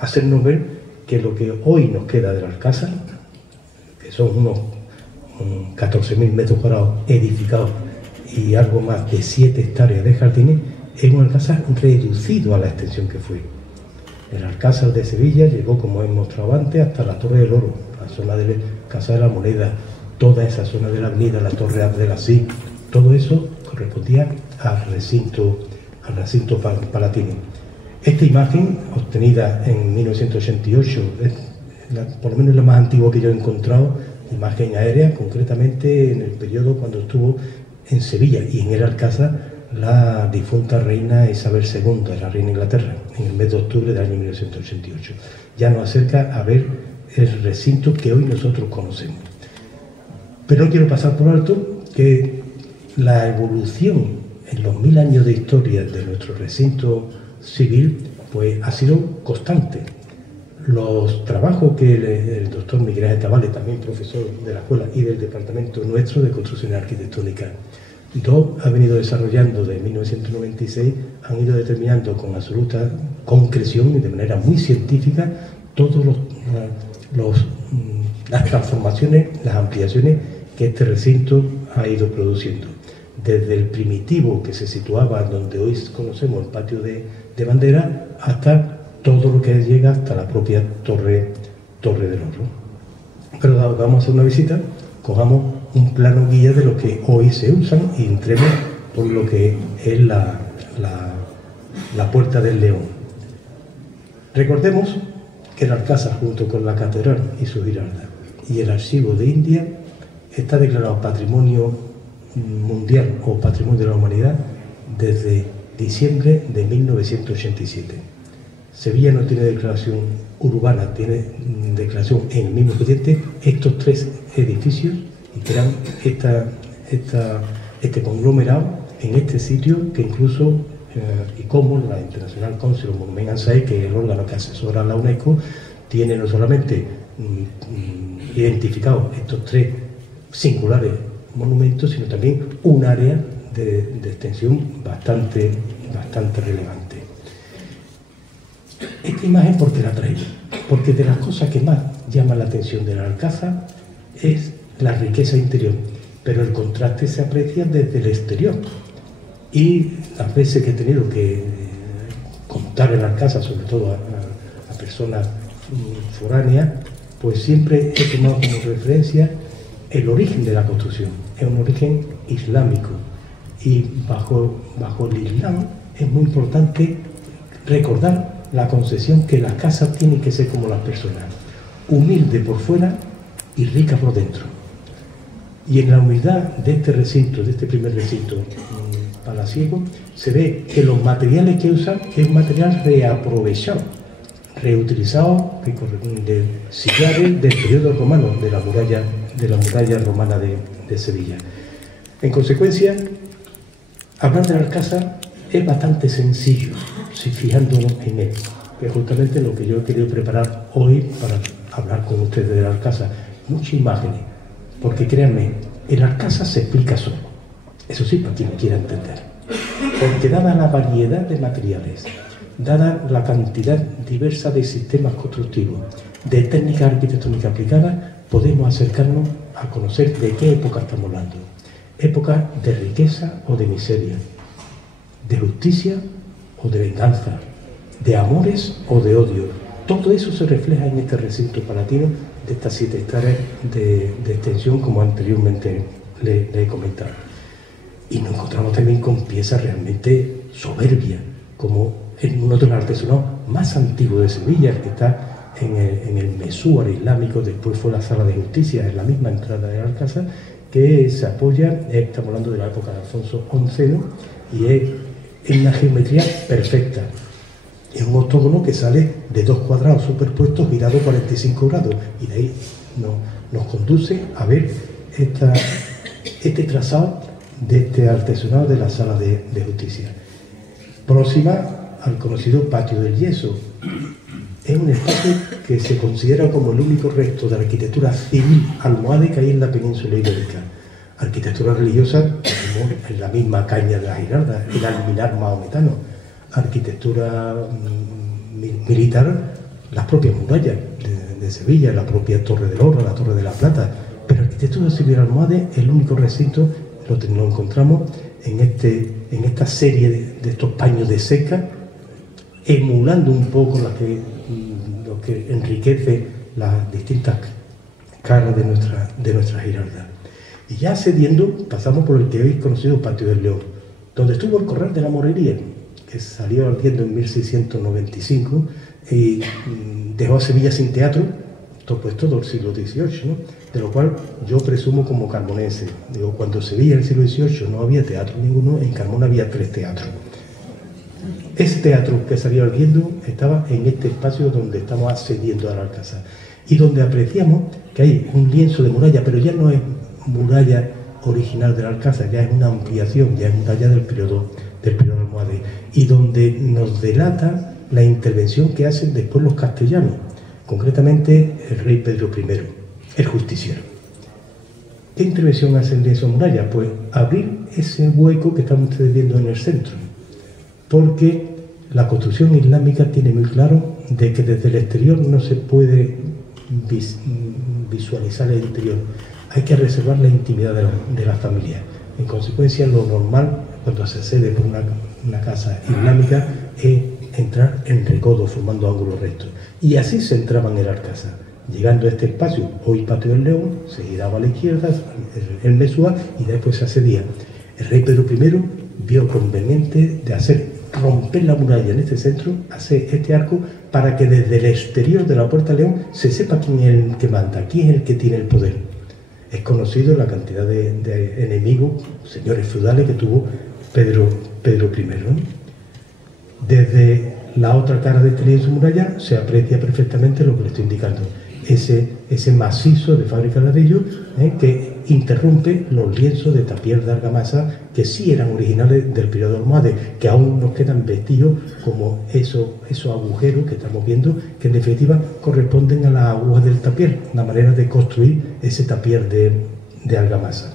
hacernos ver que lo que hoy nos queda del Alcázar, que son unos 14.000 metros cuadrados edificados y algo más de 7 hectáreas de jardines, es un Alcázar reducido a la extensión que fue. El Alcázar de Sevilla llegó, como he mostrado antes, hasta la Torre del Oro, la zona de Casa de la Moneda, toda esa zona de la avenida, la Torre Abdelaziz, todo eso correspondía al recinto palatino. Esta imagen, obtenida en 1988, es por lo menos la más antigua que yo he encontrado, imagen aérea, concretamente en el periodo cuando estuvo en Sevilla y en el Alcázar la difunta reina Isabel II, la reina de Inglaterra, en el mes de octubre del año 1988. Ya nos acerca a ver el recinto que hoy nosotros conocemos. Pero no quiero pasar por alto que la evolución en los 1000 años de historia de nuestro recinto civil pues ha sido constante. Los trabajos que el doctor Miguel Ángel Tavales, también profesor de la escuela y del departamento nuestro de construcción arquitectónica, ha venido desarrollando desde 1996, han ido determinando con absoluta concreción y de manera muy científica todas las transformaciones, las ampliaciones que este recinto ha ido produciendo. Desde el primitivo que se situaba donde hoy conocemos el patio de bandera, hasta todo lo que llega hasta la propia Torre del Oro. Pero vamos a hacer una visita, cojamos un plano guía de lo que hoy se usan y entremos por lo que es la Puerta del León. Recordemos que el Alcázar, junto con la catedral y su giralda y el archivo de India, está declarado Patrimonio Mundial o Patrimonio de la Humanidad desde diciembre de 1987. Sevilla no tiene declaración urbana, tiene declaración en el mismo expediente estos 3 edificios y crean este conglomerado en este sitio que incluso ICOMOS, la International Council of Monument and Sites, que es el órgano que asesora a la UNESCO, tiene no solamente identificados estos 3 singulares monumentos, sino también un área de extensión bastante relevante. Esta imagen, ¿por qué la traigo? Porque de las cosas que más llaman la atención del Alcázar es la riqueza interior, pero el contraste se aprecia desde el exterior. Y las veces que he tenido que contar el Alcázar, sobre todo a personas foráneas, pues siempre he tomado como referencia el origen de la construcción. Es un origen islámico y bajo el Islam es muy importante recordar la concepción que las casas tienen que ser como las personas, humilde por fuera y rica por dentro. Y en la humildad de este recinto, de este primer recinto palaciego, se ve que los materiales que usan es un material reaprovechado, reutilizado de sillares del periodo romano, de la muralla romana de Sevilla. En consecuencia, hablar del Alcázar es bastante sencillo, si fijándonos en él, que es justamente lo que yo he querido preparar hoy para hablar con ustedes del Alcázar. Muchas imágenes, porque créanme, el Alcázar se explica solo, eso sí, para quien quiera entender, porque dada la variedad de materiales, dada la cantidad diversa de sistemas constructivos, de técnicas arquitectónicas aplicadas, podemos acercarnos a conocer de qué época estamos hablando. Época de riqueza o de miseria, de justicia o de venganza, de amores o de odio. Todo eso se refleja en este recinto palatino de estas 7 hectáreas de extensión, como anteriormente le he comentado. Y nos encontramos también con piezas realmente soberbias, como en uno de los artesonados más antiguos de Sevilla, que está en el Mesúar islámico, después fue la Sala de Justicia, en la misma entrada del Alcázar, que se apoya, estamos hablando de la época de Alfonso XI, y es en una geometría perfecta. Es un octógono que sale de 2 cuadrados superpuestos girados 45 grados, y de ahí nos conduce a ver este trazado de este artesonado de la Sala de Justicia. Próxima al conocido Patio del Yeso. Es un espacio que se considera como el único resto de arquitectura civil almohade que hay en la península ibérica. Arquitectura religiosa, en la misma caña de la Giralda, el alminar mahometano. Arquitectura militar, las propias murallas de Sevilla, la propia Torre del Oro, la Torre de la Plata, pero arquitectura civil almohade, el único recinto lo encontramos en esta serie de estos paños de seca, emulando un poco lo que enriquece las distintas caras de nuestra Giralda. Y ya accediendo, pasamos por el que hoy conocido Patio del León, donde estuvo el Corral de la Morería, que salió ardiendo en 1695 y dejó a Sevilla sin teatro, todo el siglo XVIII, ¿no? De lo cual yo presumo como carbonense. Digo, cuando Sevilla en el siglo XVIII no había teatro ninguno, en Carmona había 3 teatros. Ese teatro que salió ardiendo estaba en este espacio donde estamos accediendo al Alcázar y donde apreciamos que hay un lienzo de muralla, pero ya no es muralla original del Alcázar, ya es una ampliación, ya es muralla del periodo almohade, y donde nos delata la intervención que hacen después los castellanos, concretamente el rey Pedro I, el justiciero. ¿Qué intervención hace el lienzo de muralla? Pues abrir ese hueco que están ustedes viendo en el centro, porque la construcción islámica tiene muy claro de que desde el exterior no se puede visualizar el interior, hay que reservar la intimidad de la familia. En consecuencia, lo normal cuando se accede por una casa islámica es entrar en recodo formando ángulos rectos, y así se entraba en el Alcázar. Llegando a este espacio, hoy Patio del León, se giraba a la izquierda el Mesúa y después se accedía. El rey Pedro I vio conveniente de romper la muralla en este centro, hacer este arco para que desde el exterior de la Puerta del León se sepa quién es el que manda, quién es el que tiene el poder. Es conocido la cantidad de enemigos, señores feudales que tuvo Pedro I, ¿no? Desde la otra cara de este lienzo muralla se aprecia perfectamente lo que le estoy indicando, ese macizo de fábrica de ladrillo que interrumpe los lienzos de tapier de argamasa que sí eran originales del periodo almohade, que aún nos quedan vestigios como esos agujeros que estamos viendo, que en definitiva corresponden a las agujas del tapier, una manera de construir ese tapier de argamasa.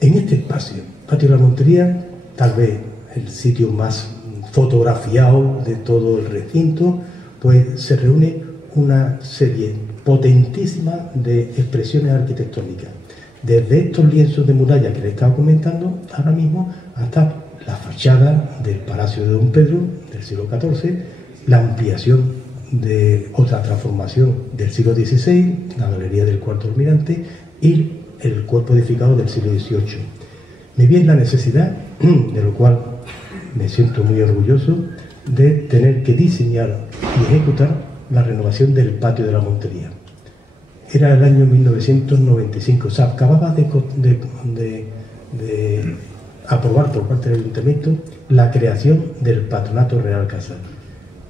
En este espacio, Patio de la Montería, tal vez el sitio más fotografiado de todo el recinto, pues se reúne una serie potentísima de expresiones arquitectónicas, desde estos lienzos de muralla que les estaba comentando ahora mismo hasta la fachada del Palacio de Don Pedro del siglo XIV, la ampliación de otra transformación del siglo XVI, la galería del Cuarto Almirante y el cuerpo edificado del siglo XVIII. Me viene la necesidad, de lo cual me siento muy orgulloso, de tener que diseñar y ejecutar la renovación del Patio de la Montería. Era el año 1995, se acababa de aprobar por parte del Ayuntamiento la creación del Patronato Real Alcázar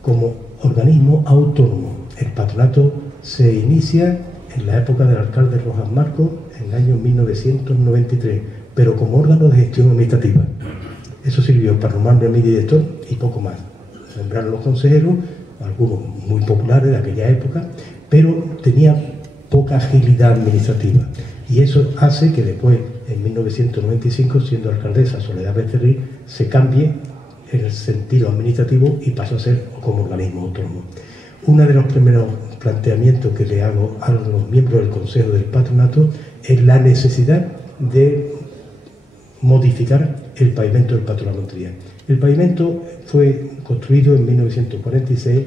como organismo autónomo. El patronato se inicia en la época del alcalde Rojas Marcos, en el año 1993, pero como órgano de gestión administrativa. Eso sirvió para nombrarme a mi director y poco más. Nombraron los consejeros, algunos muy populares de aquella época, pero tenía poca agilidad administrativa. Y eso hace que después, en 1995, siendo alcaldesa Soledad Becerril, se cambie el sentido administrativo y pasó a ser como organismo autónomo. Uno de los primeros planteamientos que le hago a los miembros del Consejo del Patronato es la necesidad de modificar el pavimento del Patio de la Montería. El pavimento fue construido en 1946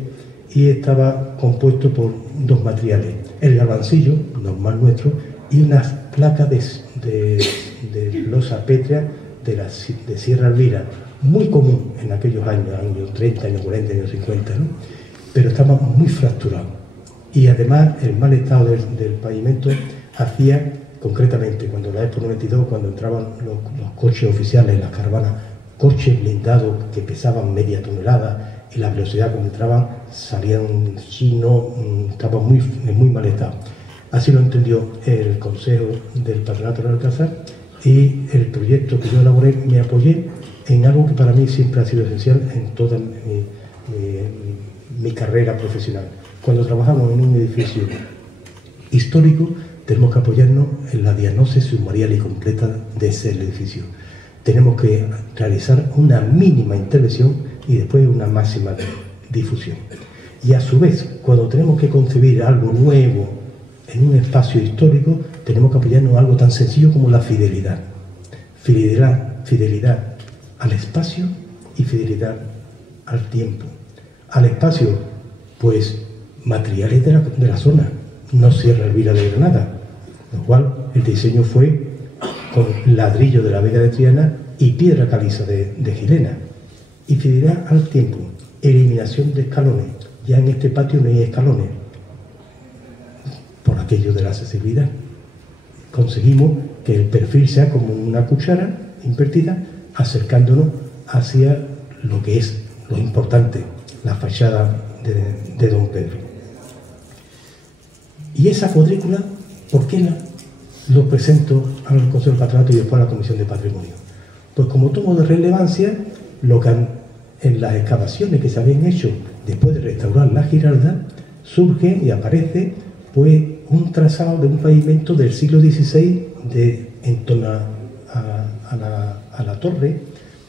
y estaba compuesto por 2 materiales, el garbancillo, normal nuestro, y unas placas de losa pétrea de Sierra Elvira, muy común en aquellos años 30, años 40, años 50, ¿no? Pero estaba muy fracturado. Y además el mal estado del pavimento hacía, concretamente, cuando en la Expo 92, cuando entraban los coches oficiales, las caravanas, coches blindados que pesaban media tonelada, y la velocidad cuando entraban salían chinos, estaban en muy mal estado. Así lo entendió el Consejo del Patronato del Alcázar, y el proyecto que yo elaboré me apoyé en algo que para mí siempre ha sido esencial en toda mi carrera profesional. Cuando trabajamos en un edificio histórico, tenemos que apoyarnos en la diagnosis sumarial y completa de ese edificio. Tenemos que realizar una mínima intervención y después una máxima difusión. Y a su vez, cuando tenemos que concebir algo nuevo en un espacio histórico, tenemos que apoyarnos en algo tan sencillo como la fidelidad. Fidelidad al espacio y fidelidad al tiempo. Al espacio, pues materiales de la zona, no Sierra Elvira de Granada, lo cual el diseño fue con ladrillo de la Vega de Triana y piedra caliza de Girena. Y fidelidad al tiempo, eliminación de escalones. Ya en este patio no hay escalones, por aquello de la accesibilidad. Conseguimos que el perfil sea como una cuchara invertida, acercándonos hacia lo que es lo importante, la fachada de Don Pedro. Y esa cuadrícula, ¿por qué lo presento al Consejo de Patronato y después a la Comisión de Patrimonio? Pues como tomo de relevancia, lo que en las excavaciones que se habían hecho después de restaurar la Giralda, surge y aparece pues un trazado de un pavimento del siglo XVI en torno a la Torre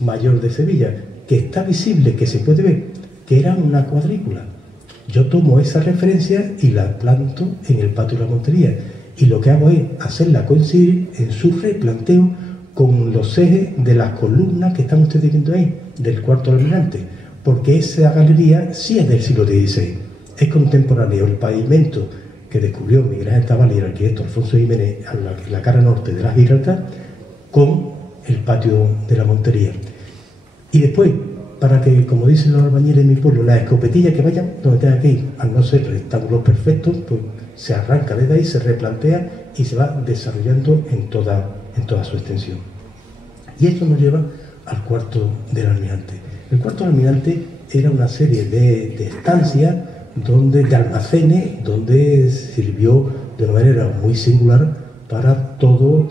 Mayor de Sevilla, que está visible, que se puede ver, que era una cuadrícula. Yo tomo esa referencia y la planto en el patio de la Montería, y lo que hago es hacerla coincidir en su replanteo con los ejes de las columnas que están ustedes viendo ahí, del cuarto almirante, porque esa galería sí es del siglo XVI, es contemporáneo. El pavimento que descubrió Miguel Ángel Tabal y el arquitecto Alfonso Jiménez en la cara norte de la Giralda con el patio de la Montería. Y después, para que, como dicen los albañiles de mi pueblo, las escopetillas que vayan donde tengan que ir, al no ser rectángulos perfectos, pues se arranca desde ahí, se replantea y se va desarrollando en toda su extensión. Y esto nos lleva al cuarto del almirante. El cuarto del almirante era una serie de estancias, de almacenes, donde sirvió de una manera muy singular para todo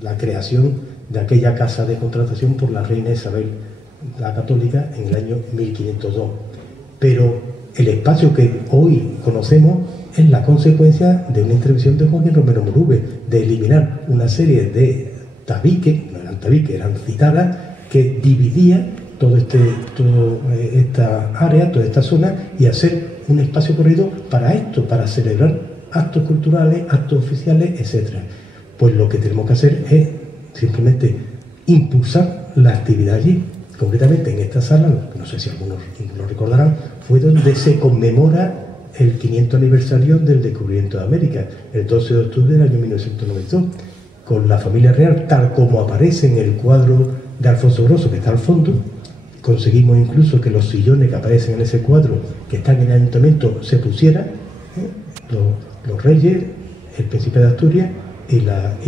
la creación de aquella casa de contratación por la reina Isabel la Católica en el año 1502. Pero el espacio que hoy conocemos es la consecuencia de una intervención de Joaquín Romero Morube, de eliminar una serie de tabiques, no eran tabiques, eran citadas, que dividía toda esta área, toda esta zona, y hacer un espacio corrido para esto, para celebrar actos culturales, actos oficiales, etc. Pues lo que tenemos que hacer es simplemente impulsar la actividad allí. Concretamente en esta sala, no sé si algunos lo recordarán, fue donde se conmemora el 500 aniversario del descubrimiento de América, el 12 de octubre del año 1992, con la familia real, tal como aparece en el cuadro de Alfonso Grosso, que está al fondo. Conseguimos incluso que los sillones que aparecen en ese cuadro, que están en el ayuntamiento, se pusieran, los reyes, el príncipe de Asturias y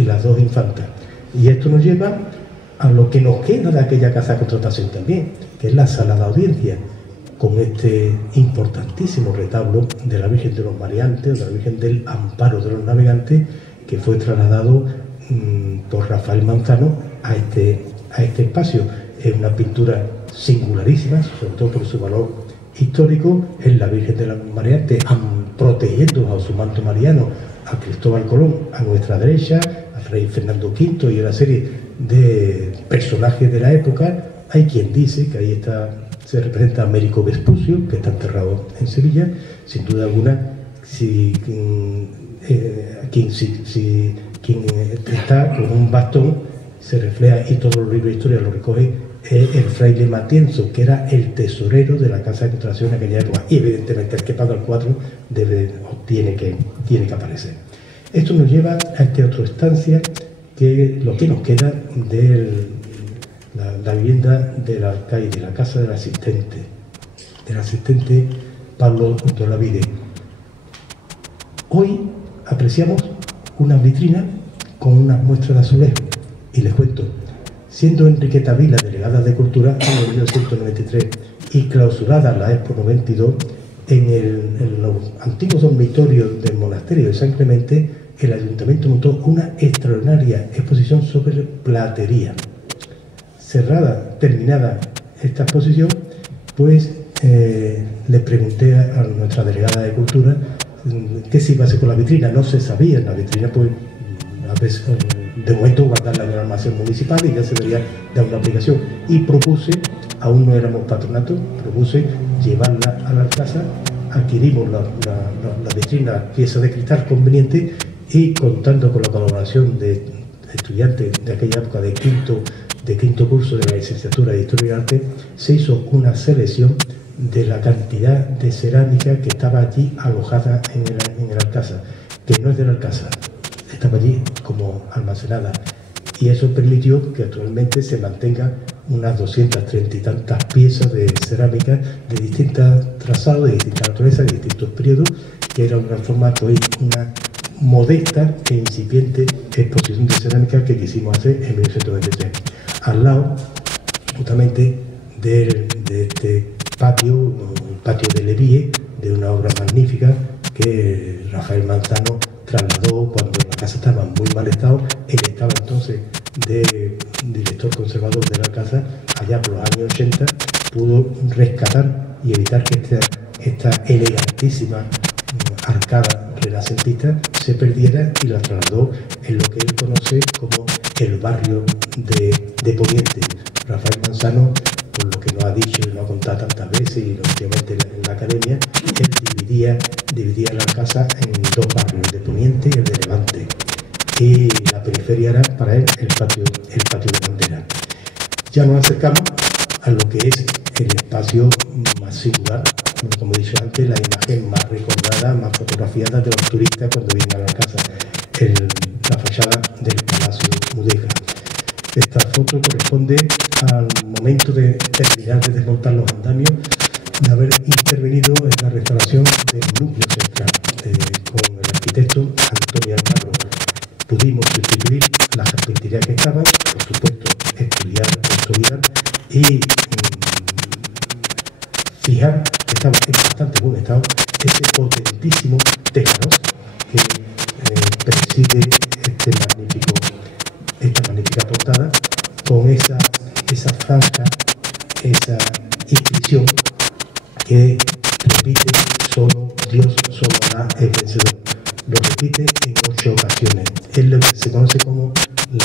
las dos infantas. Y esto nos lleva a lo que nos queda de aquella casa de contratación también, que es la sala de audiencia, con este importantísimo retablo de la Virgen de los Mariantes, o de la Virgen del Amparo de los Navegantes, que fue trasladado por Rafael Manzano a este espacio. Es una pintura singularísima, sobre todo por su valor histórico. Es la Virgen de los Mariantes protegiendo bajo su manto mariano a Cristóbal Colón a nuestra derecha, al rey Fernando V y una serie de personajes de la época. Hay quien dice que ahí se representa a Américo Vespucio, que está enterrado en Sevilla. Sin duda alguna, quien está con un bastón se refleja, y todos los libros de historia lo recoge, es el fraile Matienzo, que era el tesorero de la casa de contratación en aquella época, y evidentemente el que paga el 4 tiene que aparecer. Esto nos lleva a esta otra estancia, que lo que nos queda de la vivienda del alcaide, la casa del asistente Pablo Dolavide. Hoy apreciamos una vitrina con unas muestras de azulejo, y les cuento, siendo Enriqueta Vila delegada de Cultura en 1993 y clausurada la Expo 92, en los antiguos dormitorios del monasterio de San Clemente, el ayuntamiento montó una extraordinaria exposición sobre platería. Cerrada, terminada esta exposición, pues le pregunté a nuestra delegada de Cultura qué se iba a hacer con la vitrina. No se sabía. La vitrina, pues, a veces, de momento guardarla en el almacén municipal, y ya se debería dar una aplicación. Y propuse, aún no éramos patronato, propuse llevarla a la Alcázar, adquirimos la vitrina, pieza de cristal conveniente, y contando con la colaboración de estudiantes de aquella época de quinto curso de la licenciatura de Historia y Arte, se hizo una selección de la cantidad de cerámica que estaba allí alojada en el Alcázar, que no es del Alcázar, estaba allí como almacenada, y eso permitió que actualmente se mantengan unas 230 y tantas piezas de cerámica de distintos trazados, de distintas naturalezas, de distintos periodos, que era una formato y una modesta e incipiente exposición de cerámica que quisimos hacer en 1923. Al lado, justamente, de este patio, el patio de Levie, de una obra magnífica que Rafael Manzano trasladó cuando la casa estaba en muy mal estado. Él estaba entonces de director conservador de la casa, allá por los años 80, pudo rescatar y evitar que esta elegantísima arcada renacentista se perdiera, y la trasladó en lo que él conoce como el barrio de Poniente. Rafael Manzano, por lo que nos ha dicho y nos ha contado tantas veces, y últimamente en la academia, él dividía la casa en dos barrios, el de Poniente y el de Levante, y la periferia era para él el patio de Bandera. Ya nos acercamos a lo que es el espacio más singular, como he dicho antes, la imagen más recordada, más fotografiada de los turistas cuando vienen a la casa, la fachada del Palacio Mudéjar. Esta foto corresponde al momento de terminar de desmontar los andamios, de haber intervenido en la restauración del núcleo central con el arquitecto Antonio Almagro. Pudimos sustituir las carpinterías que estaban, por supuesto, estudiar, consolidar y fijar que estaba en bastante buen estado ese potentísimo tejado que preside esta magnífica portada, con esa franja, esa inscripción que repite: solo Dios, solo Alá es vencedor. Lo repite en 8 ocasiones. Es lo que se conoce como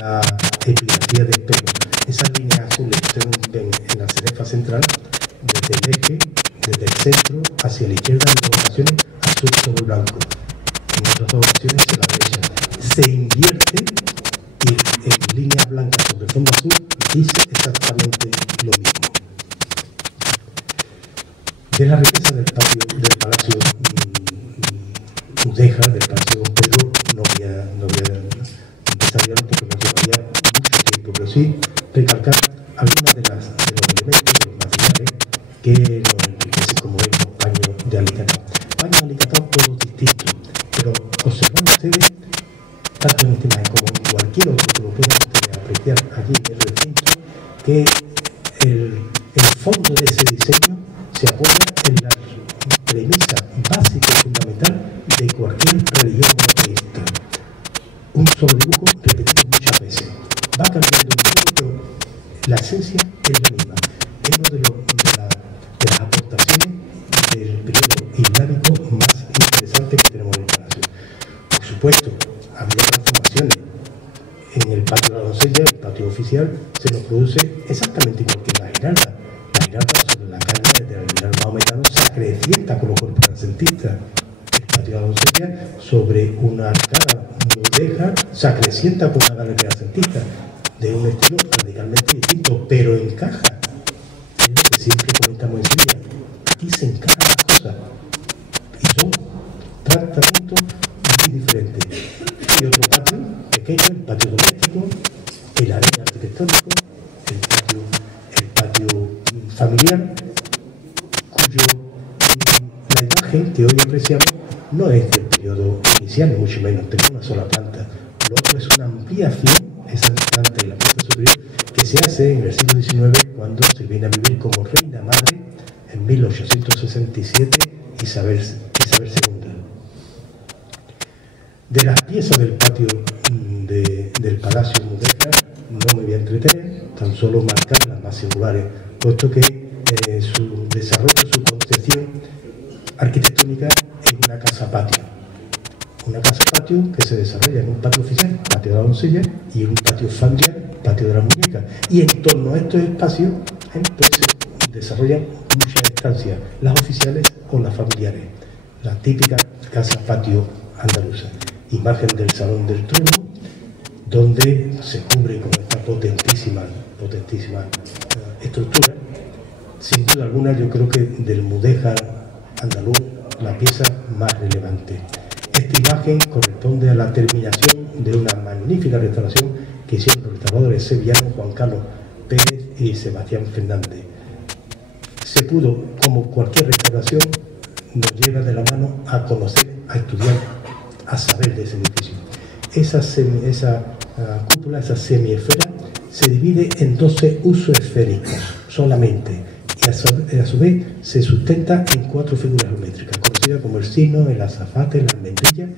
la epigrafía de espejo. Esas líneas azules que ustedes ven en la cenefa central, desde el eje, desde el centro hacia la izquierda, en ocasiones azul sobre blanco, en otras ocasiones hacia la derecha. Se invierte y en líneas blancas sobre fondo azul dice exactamente lo mismo. De la riqueza del Palacio Mudéjar, del Palacio Don Pedro, no voy a empezar ya porque nos llevaría mucho tiempo, pero sí recalcar algunos de los elementos, de los materiales que nos enriquecen, como vemos, paños de alicatado. Paños alicatados todos distintos, pero observan ustedes, tanto en esta imagen como en cualquier otro que lo puedan ustedes apreciar allí en el recinto, que el fondo de ese diseño se apoya en la premisa básica y fundamental de cualquier religión monoteísta. Un solo dibujo repetido muchas veces. Va cambiando un poco, pero la esencia es la misma. Es una de las aportaciones del periodo islámico más interesantes que tenemos en el palacio. Por supuesto, había transformaciones. En el patio de la doncella, el patio oficial, se nos produce exactamente igual que la Giralda. La Giralda, sobre la caña del Aguilar Mahometano, se acrecienta con los cuerpos renacentistas. El patio de la doncella, sobre una arcada mudéjar, se acrecienta con una galería renacentista, de un estilo radicalmente distinto, pero encaja. Es lo que siempre comentamos en Sevilla. Aquí se encajan las cosas y son tratamientos muy diferentes. Y otro patio pequeño, el patio doméstico, el área arquitectónico, el patio familiar, la imagen que hoy apreciamos no es del periodo inicial, ni mucho menos, tiene una sola planta. Lo otro es una ampliación, esa planta y la planta superior, que se hace en el siglo XIX, cuando se viene a vivir como reina madre, en 1867, Isabel II. De las piezas del patio del Palacio Mudéjar no me voy a entretener, tan solo marcar las más singulares, puesto que su desarrollo, su concepción arquitectónica es una casa patio. Una casa patio que se desarrolla en un patio oficial, patio de la doncella, y un patio familiar, patio de la muñeca. Y en torno a estos espacios, pues, se desarrollan muchas estancias, las oficiales o las familiares, la típica casa patio andaluza. Imagen del Salón del Trono, donde se cubre con esta potentísima estructura. Sin duda alguna, yo creo que del mudéjar andaluz, la pieza más relevante. Esta imagen corresponde a la terminación de una magnífica restauración que hicieron los restauradores sevillanos Juan Carlos Pérez y Sebastián Fernández. Se pudo, como cualquier restauración, nos lleva de la mano a conocer, a estudiar, a saber de ese edificio. Esa cúpula, esa semiesfera, se divide en 12 usos esféricos solamente, y a su vez se sustenta en 4 figuras geométricas, conocidas como el signo, el azafate, la almendrilla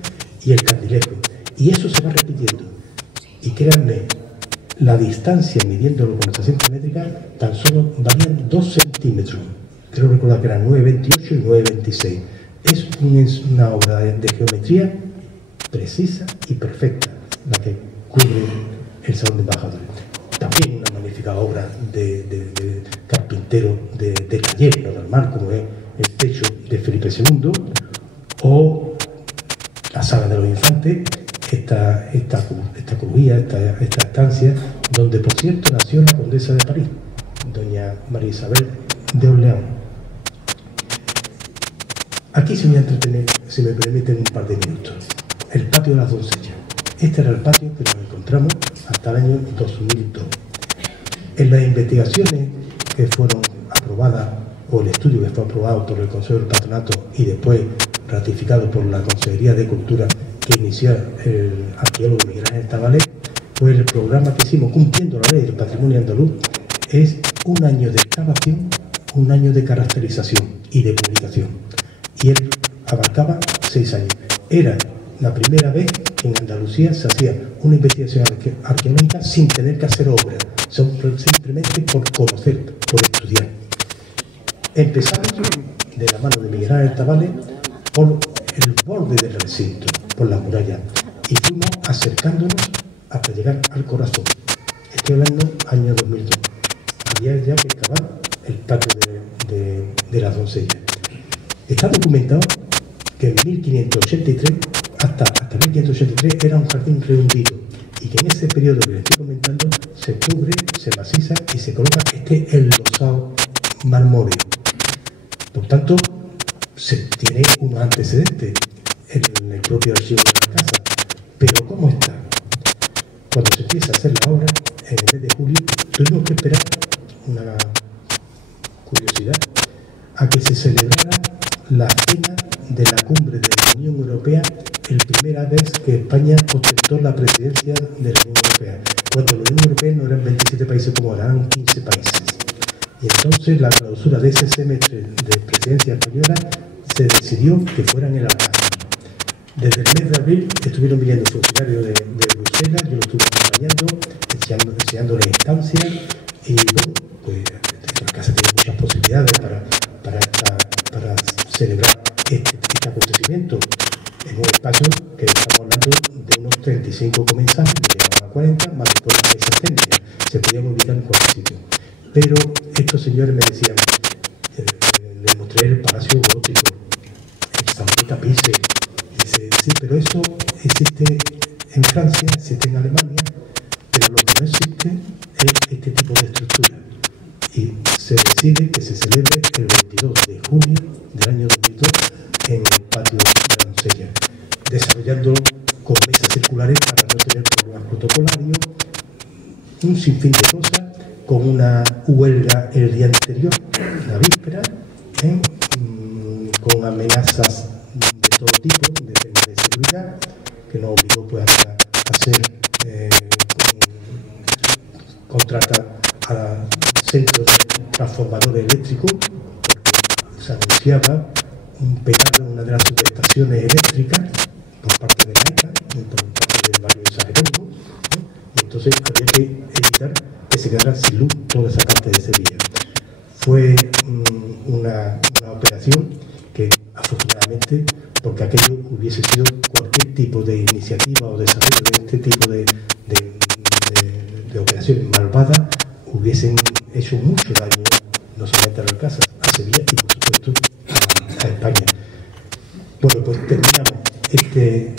y el candilejo. Y eso se va repitiendo. Y créanme, la distancia midiéndolo con esta cinta métrica tan solo varían 2 centímetros. Creo recordar que eran 9,28 y 9,26. Es una obra de geometría precisa y perfecta la que cubre el Salón de Embajadores. También una magnífica obra de carpintero de taller, lo normal, como es el techo de Felipe II, o la sala de los infantes, esta crujía, esta estancia, donde por cierto nació la condesa de París, doña María Isabel de Orleans. Aquí se me voy a entretener, si me permiten, un par de minutos. El patio de las doncellas. Este era el patio que nos encontramos hasta el año 2002. En las investigaciones que fueron aprobadas, o el estudio que fue aprobado por el Consejo del Patronato y después ratificado por la Consejería de Cultura que inició el arqueólogo Miguel Ángel Tabalé, pues el programa que hicimos cumpliendo la ley del patrimonio andaluz es un año de excavación, un año de caracterización y de publicación. Y él abarcaba 6 años. Era la primera vez que en Andalucía se hacía una investigación arqueológica sin tener que hacer obras, simplemente por conocer, por estudiar. Empezamos de la mano de Miguel Ángel Tabalé por el borde del recinto, por la muralla, y fuimos acercándonos hasta llegar al corazón. Estoy hablando año 2002. Había ya que excavar el patio de las doncellas. Está documentado que en 1583 hasta 1583 era un jardín rehundido, y que en ese periodo que les estoy comentando se cubre, se maciza y se coloca este enlosado marmóreo. Por tanto, se tiene unos antecedentes en el propio archivo de la casa. Pero ¿cómo está? Cuando se empieza a hacer la obra, en el mes de julio, tuvimos que esperar, una curiosidad, a que se celebrara la cena de la cumbre de la Unión Europea, la primera vez que España ostentó la presidencia de la Unión Europea, cuando la Unión Europea no eran 27 países como ahora, eran 15 países. Y entonces la clausura de ese semestre de presidencia española se decidió que fueran en la casa. Desde el mes de abril estuvieron viniendo funcionarios de Bruselas, yo lo estuve acompañando, enseñando la instancia, y bueno, pues la casa tiene muchas posibilidades para celebrar este acontecimiento en un espacio que estamos hablando de unos 35 comensales, que llegaban a 40, más después las mesas técnicas, se podían ubicar en cualquier sitio. Pero estos señores me decían, les mostré el Palacio Gótico, el San Tapice, y dice, sí, pero eso existe en Francia, existe en Alemania, pero lo que no existe es este tipo de estructura. Y se decide que se celebre el 22 de junio del año 2002 en el patio de la doncella, desarrollando con mesas circulares para no tener problemas protocolarios, un sinfín de cosas, con una huelga el día anterior, la víspera, con amenazas de todo tipo, de temas de seguridad, que nos obligó pues, a hacer contrata a centros de transformadores eléctricos, porque se anunciaba un pecado en una de las subestaciones eléctricas por parte de Maica, por parte del barrio de San Jerónimo, y entonces había que evitar que se quedara sin luz toda esa parte de Sevilla. Fue una operación que afortunadamente, porque aquello hubiese sido cualquier tipo de iniciativa o desarrollo de este tipo de operaciones malvadas, hubiesen hecho mucho daño no solamente a la casa, a Sevilla y por pues terminamos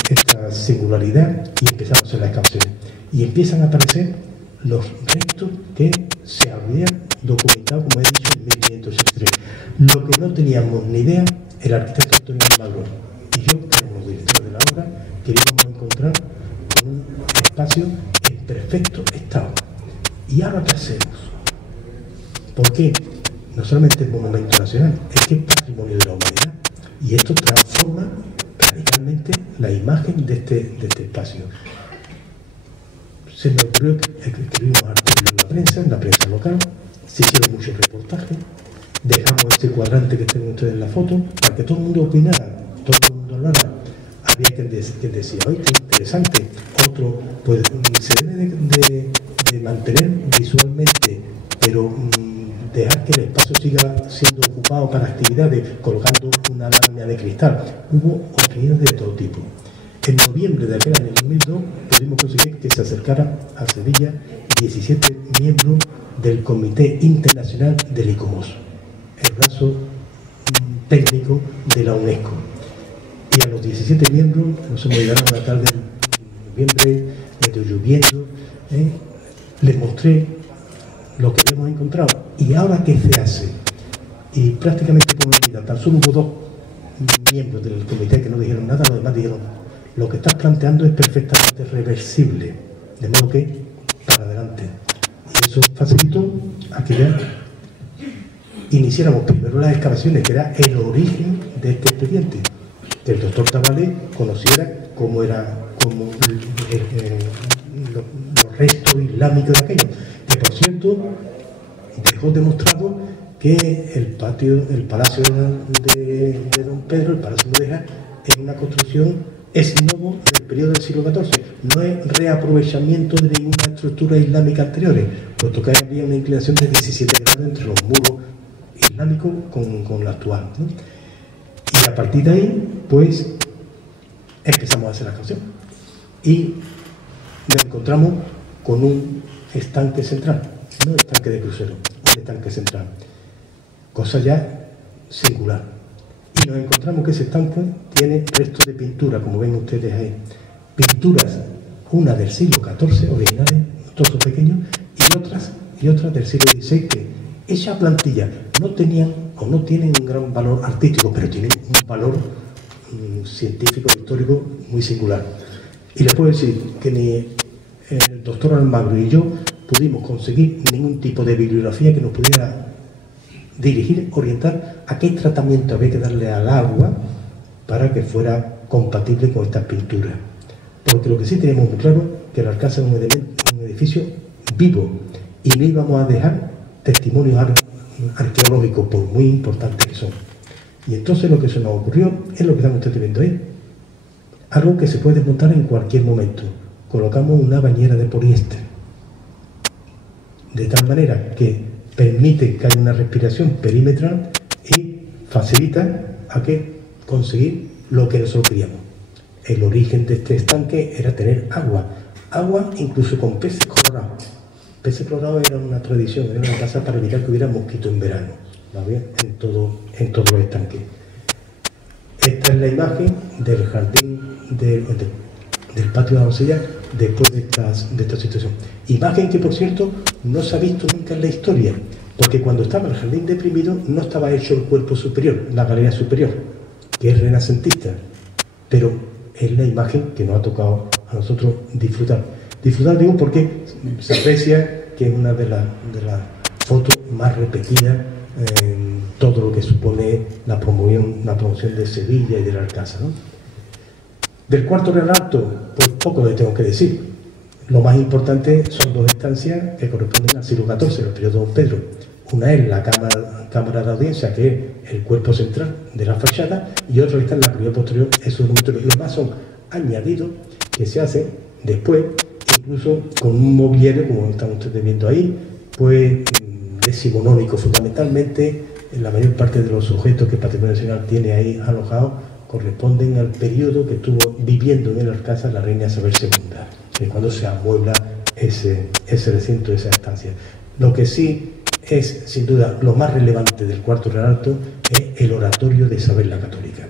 esta singularidad y empezamos a hacer las excavaciones. Y empiezan a aparecer los restos que se habían documentado, como he dicho, en 1583. Lo que no teníamos ni idea, el arquitecto Antonio Almagro y yo, como director de la obra, que íbamos a encontrar con un espacio en perfecto estado. ¿Y ahora qué hacemos? ¿Por qué? No solamente es monumento nacional, es que es patrimonio de la humanidad. Y esto transforma radicalmente la imagen de este espacio. Se me ocurrió que escribimos artículos en la prensa local, se hicieron muchos reportajes, dejamos este cuadrante que tienen ustedes en la foto para que todo el mundo opinara, todo el mundo hablara. Había quien decía, oye, qué interesante. Otro, pues se debe de mantener visualmente, pero dejar que el espacio siga siendo ocupado para actividades, colocando una lámina de cristal. Hubo opiniones de todo tipo. En noviembre de aquel año 2002 pudimos conseguir que se acercaran a Sevilla 17 miembros del Comité Internacional del ICOMOS, el brazo técnico de la UNESCO. Y a los 17 miembros nos hemos llegado a la tarde de noviembre, medio lloviendo, les mostré lo que hemos encontrado. ¿Y ahora qué se hace? Y prácticamente por unanimidad, tan solo hubo 2 miembros del comité que no dijeron nada, los demás dijeron: lo que estás planteando es perfectamente reversible, de modo que para adelante. Y eso facilitó a que ya iniciáramos primero las excavaciones, que era el origen de este expediente, que el doctor Tabale conociera cómo era, los restos islámicos de aquello, que por cierto dejó demostrado que el palacio de Don Pedro, el Palacio Mudéjar, es una construcción ex novo del periodo del siglo XIV, no es reaprovechamiento de ninguna estructura islámica anteriores, puesto que había una inclinación de 17 grados entre los muros islámicos con la actual, ¿no? Y a partir de ahí, pues, empezamos a hacer la excavación. Y nos encontramos con un estanque central, no estanque de crucero, un estanque central, cosa ya singular. Y nos encontramos que ese estanque tiene restos de pintura, como ven ustedes ahí. Pinturas, una del siglo XIV, originales, trozos pequeños, y otras del siglo XVI, que esa plantilla no tenían o no tienen un gran valor artístico, pero tienen un valor científico, histórico muy singular. Y les puedo decir que ni el doctor Almagro y yo pudimos conseguir ningún tipo de bibliografía que nos pudiera dirigir, orientar a qué tratamiento había que darle al agua para que fuera compatible con estas pinturas. Porque lo que sí tenemos muy claro que el Alcázar es un edificio vivo y no íbamos a dejar testimonios arqueológicos, por muy importantes que son. Y entonces lo que se nos ocurrió es lo que están ustedes viendo ahí, algo que se puede desmontar en cualquier momento. Colocamos una bañera de poliéster, de tal manera que permite que haya una respiración perimetral y facilita a que conseguir lo que nosotros queríamos. El origen de este estanque era tener agua incluso con peces colorados. Peces colorados era una tradición, era una casa para evitar que hubiera mosquito en verano, ¿vale? en todos los estanques. Esta es la imagen del jardín del patio de la doncella después de esta situación. Imagen que, por cierto, no se ha visto nunca en la historia, porque cuando estaba el jardín deprimido no estaba hecho el cuerpo superior, la galería superior, que es renacentista, pero es la imagen que nos ha tocado a nosotros disfrutar. Disfrutar, digo, porque se aprecia que es una de las fotos más repetidas en todo lo que supone la promoción de Sevilla y del Alcázar, ¿no? Del cuarto Real Alto, pues poco le tengo que decir. Lo más importante son 2 estancias que corresponden al siglo XIV, el periodo de Don Pedro. Una es la cámara de audiencia, que es el cuerpo central de la fachada, y otra está en la cruz posterior, esos dormitorios. Los más son añadidos que se hacen después, incluso con un mobiliario, como están ustedes viendo ahí, pues decimonónico. Fundamentalmente, la mayor parte de los objetos que Patrimonio Nacional tiene ahí alojados corresponden al periodo que estuvo viviendo en el Alcázar la reina Isabel II, que cuando se amuebla ese recinto, esa estancia. Lo que sí es, sin duda, lo más relevante del cuarto Real Alto es el oratorio de Isabel la Católica.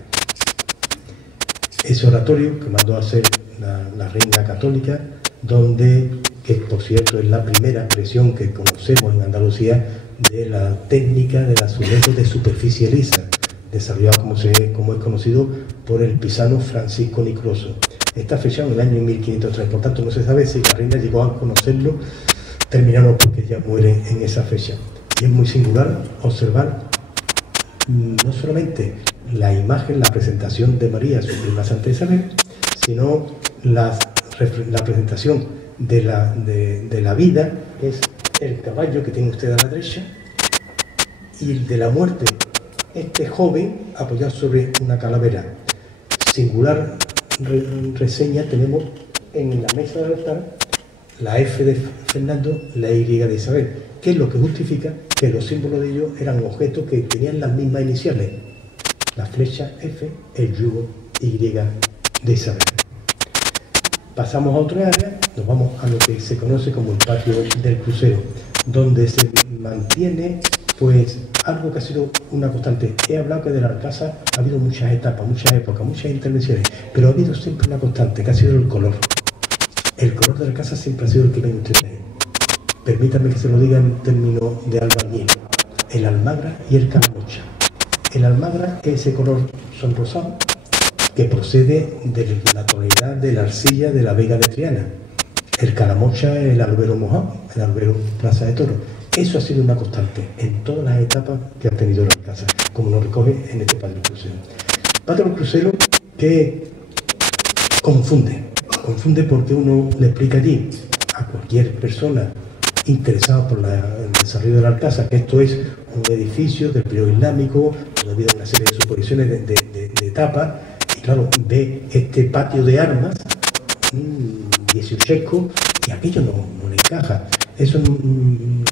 ese oratorio que mandó a hacer la reina católica, donde, que por cierto es la primera expresión que conocemos en Andalucía de la técnica del azulejo de superficie lisa, desarrollado como es conocido por el pisano Francisco Nicroso. Está fechado en el año 1503, por tanto no se sabe si la reina llegó a conocerlo, terminado porque ella muere en esa fecha. Y es muy singular observar no solamente la imagen, la presentación de María, su prima Santa Isabel, sino la presentación de la vida, que es el caballo que tiene usted a la derecha, y el de la muerte, este joven apoyado sobre una calavera. Singular reseña tenemos en la mesa del altar la F de Fernando, la Y de Isabel, que es lo que justifica que los símbolos de ellos eran objetos que tenían las mismas iniciales, la flecha F, el yugo Y de Isabel. Pasamos a otra área, nos vamos a lo que se conoce como el patio del crucero, donde se mantiene pues algo que ha sido una constante. He hablado que de la Alcázar ha habido muchas etapas, muchas épocas, muchas intervenciones, pero ha habido siempre una constante, que ha sido el color. El color de la Alcázar siempre ha sido el que ven ustedes. Permítanme que se lo diga en términos de albañil. El almagra y el calamocha. El almagra es ese color sonrosado que procede de la tonalidad de la arcilla de la Vega de Triana. El calamocha es el albero mojado, el albero Plaza de Toros. Eso ha sido una constante en todas las etapas que ha tenido la Alcázar, como nos recoge en este patio del crucero. Patio del crucero que confunde porque uno le explica allí a cualquier persona interesada por el desarrollo de la Alcázar que esto es un edificio del periodo islámico, donde ha habido una serie de suposiciones de etapas, y claro, ve este patio de armas dieciochesco, y aquello no le encaja. Eso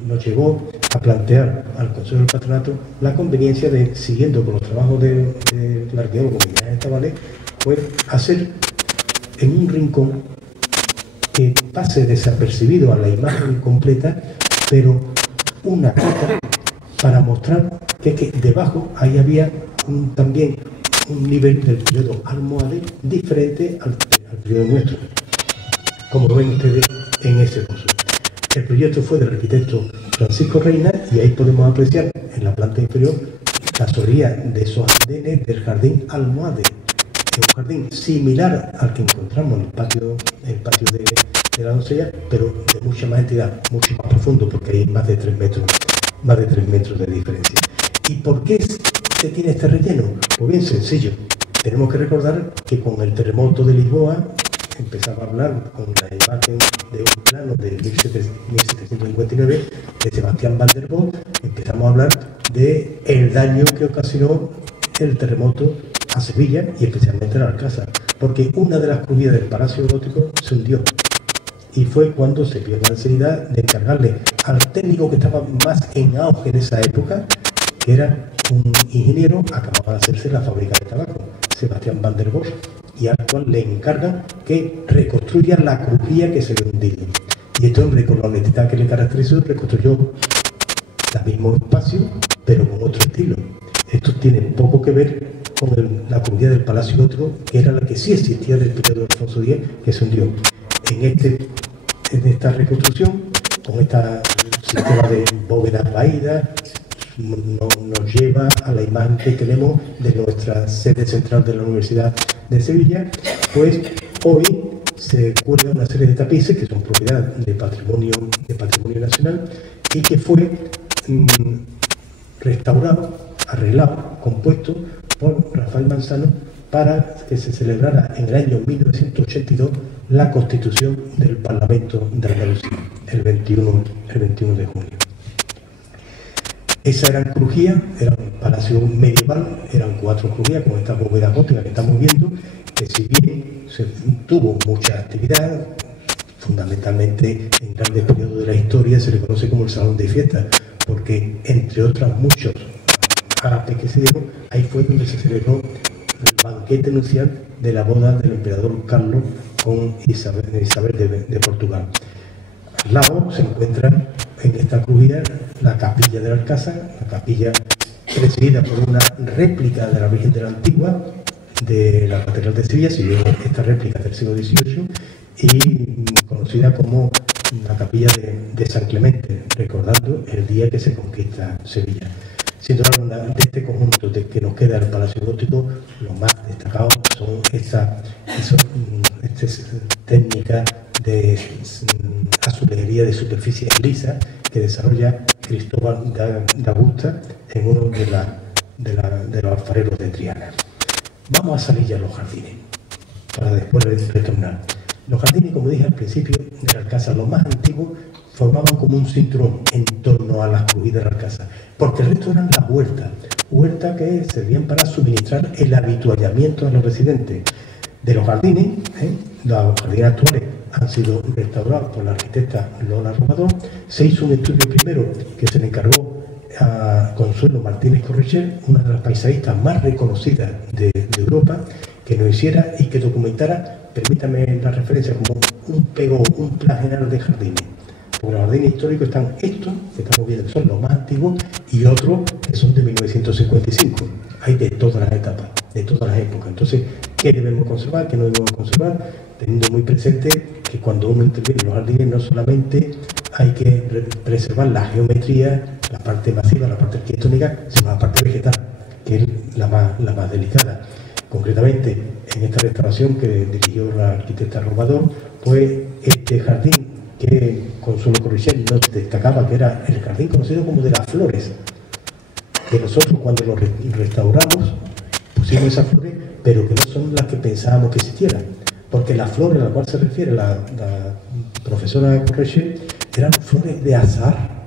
nos llevó a plantear al Consejo del Patronato la conveniencia de, siguiendo con los trabajos del arqueólogo Miguel Tabales, pues hacer en un rincón que pase desapercibido a la imagen completa, pero una cota para mostrar que debajo ahí había también un nivel del periodo almohade diferente al periodo nuestro, como lo ven ustedes en ese curso. El proyecto fue del arquitecto Francisco Reina, y ahí podemos apreciar en la planta inferior la solería de esos andenes del jardín almohade. Es un jardín similar al que encontramos en el patio de la Doncella, pero de mucha más entidad, mucho más profundo, porque hay más de 3 metros de diferencia. ¿Y por qué se tiene este relleno? Pues bien sencillo. Tenemos que recordar que con el terremoto de Lisboa empezaba a hablar con la imagen de un plano de 1759 de Sebastián van der Bosch, empezamos a hablar del daño que ocasionó el terremoto a Sevilla y especialmente a la Alcázar, porque una de las crujías del Palacio Gótico se hundió, y fue cuando se vio la necesidad de encargarle al técnico que estaba más en auge en esa época, que era un ingeniero, acababa de hacerse la fábrica de tabaco, Sebastián van der Bosch, y al cual le encarga que reconstruya la crujía que se había hundido. Y este hombre, con la honestidad que le caracterizó, reconstruyó el mismo espacio, pero con otro estilo. Esto tiene poco que ver con la crujía del Palacio Gótico, que era la que sí existía del periodo de Alfonso X, que se hundió. En esta reconstrucción, con este sistema de bóvedas vaídas, nos lleva a la imagen que tenemos de nuestra sede central de la Universidad de Sevilla. Pues hoy se cuelga una serie de tapices que son propiedad de patrimonio nacional, y que fue restaurado, arreglado, compuesto por Rafael Manzano para que se celebrara en el año 1982 la Constitución del Parlamento de Andalucía, el 21 de junio. Esa era crujía, era un palacio medieval, eran 4 crujías con esta bóveda gótica que estamos viendo, que si bien se tuvo mucha actividad, fundamentalmente en grandes periodos de la historia se le conoce como el Salón de Fiestas, porque entre otras muchos actos que se dieron, ahí fue donde se celebró el banquete nupcial de la boda del emperador Carlos con Isabel de Portugal. Al lado se encuentra en esta crujía la capilla del Alcázar, la capilla presidida por una réplica de la Virgen de la Antigua, de la Catedral de Sevilla, si bien esta réplica del siglo XVIII, y conocida como la capilla de San Clemente, recordando el día que se conquista Sevilla. Sin duda alguna, de este conjunto de que nos queda el Palacio Gótico, lo más destacado son estas técnicas de azulejería de superficie lisa que desarrolla Cristóbal de Augusta en uno de los alfareros de Triana. Vamos a salir ya a los jardines, para después retornar. Los jardines, como dije al principio, del Alcázar, los más antiguos, formaban como un cinturón en torno a las crujías del Alcázar, porque el resto eran las huertas que servían para suministrar el habituallamiento a los residentes. De los jardines, los jardines actuales han sido restaurados por la arquitecta Lola Robador. Se hizo un estudio primero que se le encargó a Consuelo Martínez Corrichel, una de las paisajistas más reconocidas de Europa, que nos hiciera y que documentara, permítame la referencia, como un plan general de jardines. Porque los jardines históricos están estos, que estamos viendo que son los más antiguos, y otros que son de 1955. Hay de todas las etapas, de todas las épocas. Entonces, ¿qué debemos conservar? ¿Qué no debemos conservar? Teniendo muy presente que cuando uno interviene en los jardines no solamente hay que preservar la geometría, la parte masiva, la parte arquitectónica, sino la parte vegetal, que es la más delicada. Concretamente, en esta restauración que dirigió la arquitecta Robador, pues este jardín que Consuelo Corrichel nos destacaba, que era el jardín conocido como de las flores, que nosotros cuando lo restauramos pusimos esas flores, pero que no son las que pensábamos que existieran, porque las flores a las cuales se refiere la profesora Corrichel eran flores de azahar.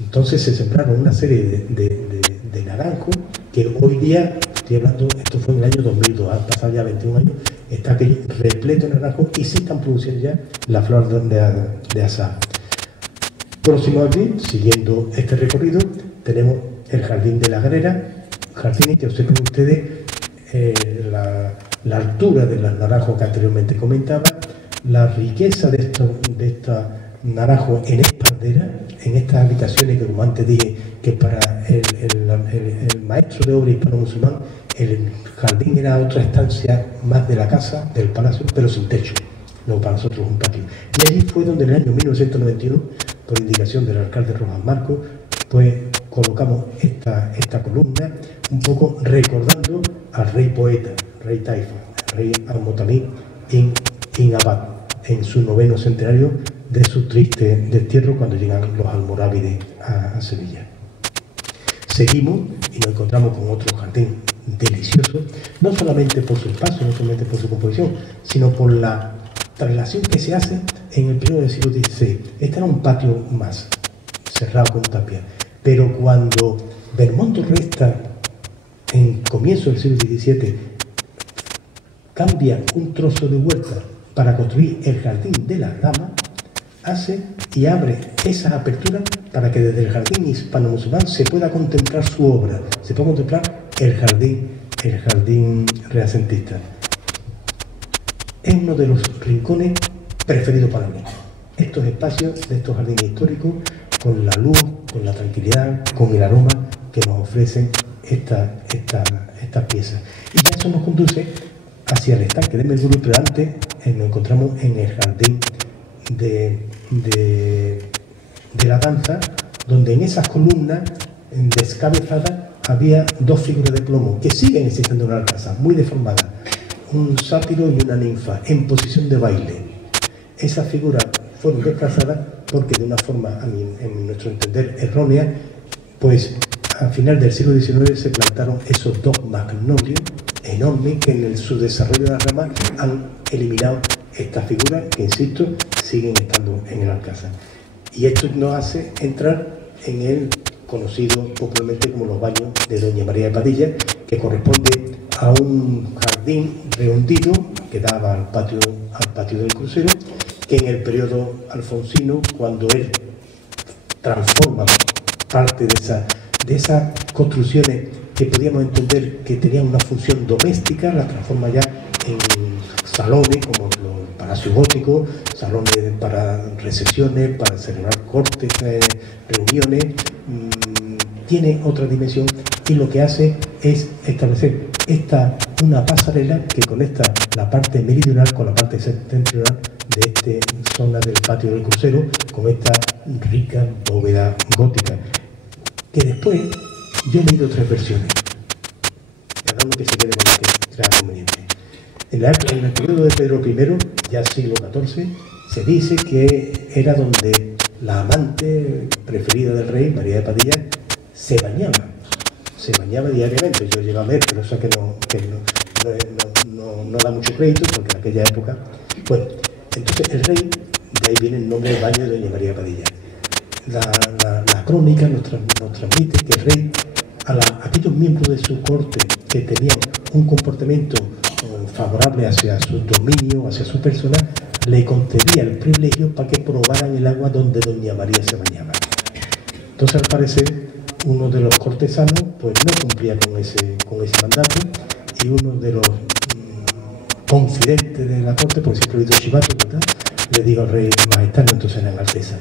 Entonces se sembraron una serie de naranjos que hoy día, estoy hablando, esto fue en el año 2002, han pasado ya 21 años, está aquello repleto de naranjos y sí están produciendo ya la flor de azahar. Próximo aquí, siguiendo este recorrido, tenemos el Jardín de la Galera, jardines que observen ustedes la altura de los naranjos que anteriormente comentaba, la riqueza de estos naranjos en espaldera, en estas habitaciones que, como antes dije, que para el maestro de obra hispano-musulmán, el jardín era otra estancia más de la casa, del palacio, pero sin techo. Luego para nosotros un patio. Y allí fue donde en el año 1991, por indicación del alcalde Rojas Marcos, pues colocamos esta columna, un poco recordando al rey poeta, rey Taifa, rey Al-Mutalib in Abad, en su 9º centenario de su triste destierro cuando llegan los almorávides a Sevilla. Seguimos y nos encontramos con otro jardín delicioso, no solamente por su espacio, no solamente por su composición, sino por la traslación que se hace en el periodo del siglo XVI. Este era un patio más, cerrado con tapia, pero cuando Belmonto Resta, en comienzo del siglo XVII, cambia un trozo de huerta para construir el Jardín de las Damas, hace y abre esa apertura para que desde el jardín hispano-musulmán se pueda contemplar su obra, se pueda contemplar el jardín renacentista. Es uno de los rincones preferidos para mí. Estos espacios de estos jardines históricos, con la luz, con la tranquilidad, con el aroma que nos ofrecen estas piezas. Y ya eso nos conduce hacia el estanque de Mergullo, pero antes nos encontramos en el jardín de la danza, donde en esas columnas descabezadas había dos figuras de plomo que siguen existiendo en el Alcázar, muy deformadas, un sátiro y una ninfa en posición de baile. Esas figuras fueron desplazadas porque de una forma, en nuestro entender, errónea, pues al final del siglo XIX se plantaron esos dos magnolios enormes que en su desarrollo de las ramas han eliminado estas figuras que, insisto, siguen estando en el Alcázar. Y esto nos hace entrar en el conocido popularmente como los baños de Doña María de Padilla, que corresponde a un jardín rehundido que daba al patio del crucero, que en el periodo alfonsino, cuando él transforma parte de esas construcciones que podíamos entender que tenían una función doméstica, las transforma ya en salones como los palacios góticos, salones para recepciones, para celebrar cortes, reuniones. Tiene otra dimensión y lo que hace es establecer esta una pasarela que conecta la parte meridional con la parte septentrional de esta zona del patio del crucero, con esta rica bóveda gótica, que después yo he leído 3 versiones, cada uno que se quede con la que crea conveniente. En el periodo de Pedro I, ya siglo XIV, se dice que era donde la amante preferida del rey, María de Padilla, se bañaba diariamente. Yo llego a ver, pero eso que no da mucho crédito, porque en aquella época, bueno, entonces el rey, de ahí viene el nombre del baño de doña María de Padilla. La crónica nos transmite que el rey, a aquellos miembros de su corte que tenían un comportamiento favorable hacia su dominio, hacia su persona, le concedía el privilegio para que probaran el agua donde doña María se bañaba. Entonces, al parecer, uno de los cortesanos pues no cumplía con ese mandato, y uno de los confidentes de la corte, porque siempre he oído chivato, ¿verdad?, le digo al rey: majestad, no, entonces eran Alteza,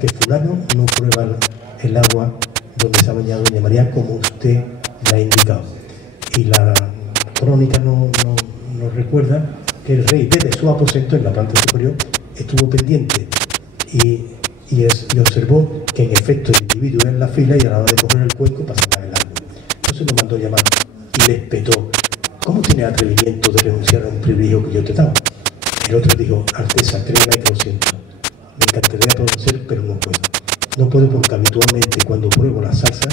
que fulano no prueba el agua donde se ha bañado doña María como usted le ha indicado. Y la crónica nos recuerda que el rey, desde su aposento en la planta superior, estuvo pendiente y observó que en efecto el individuo en la fila, y a la hora de coger el cuenco para sacar el agua. Entonces lo mandó llamar y le espetó: ¿cómo tienes atrevimiento de renunciar a un privilegio que yo te he dado? El otro dijo: Alteza, créeme que lo siento. Me encantaría poder hacer, pero no puedo. No puedo porque habitualmente cuando pruebo la salsa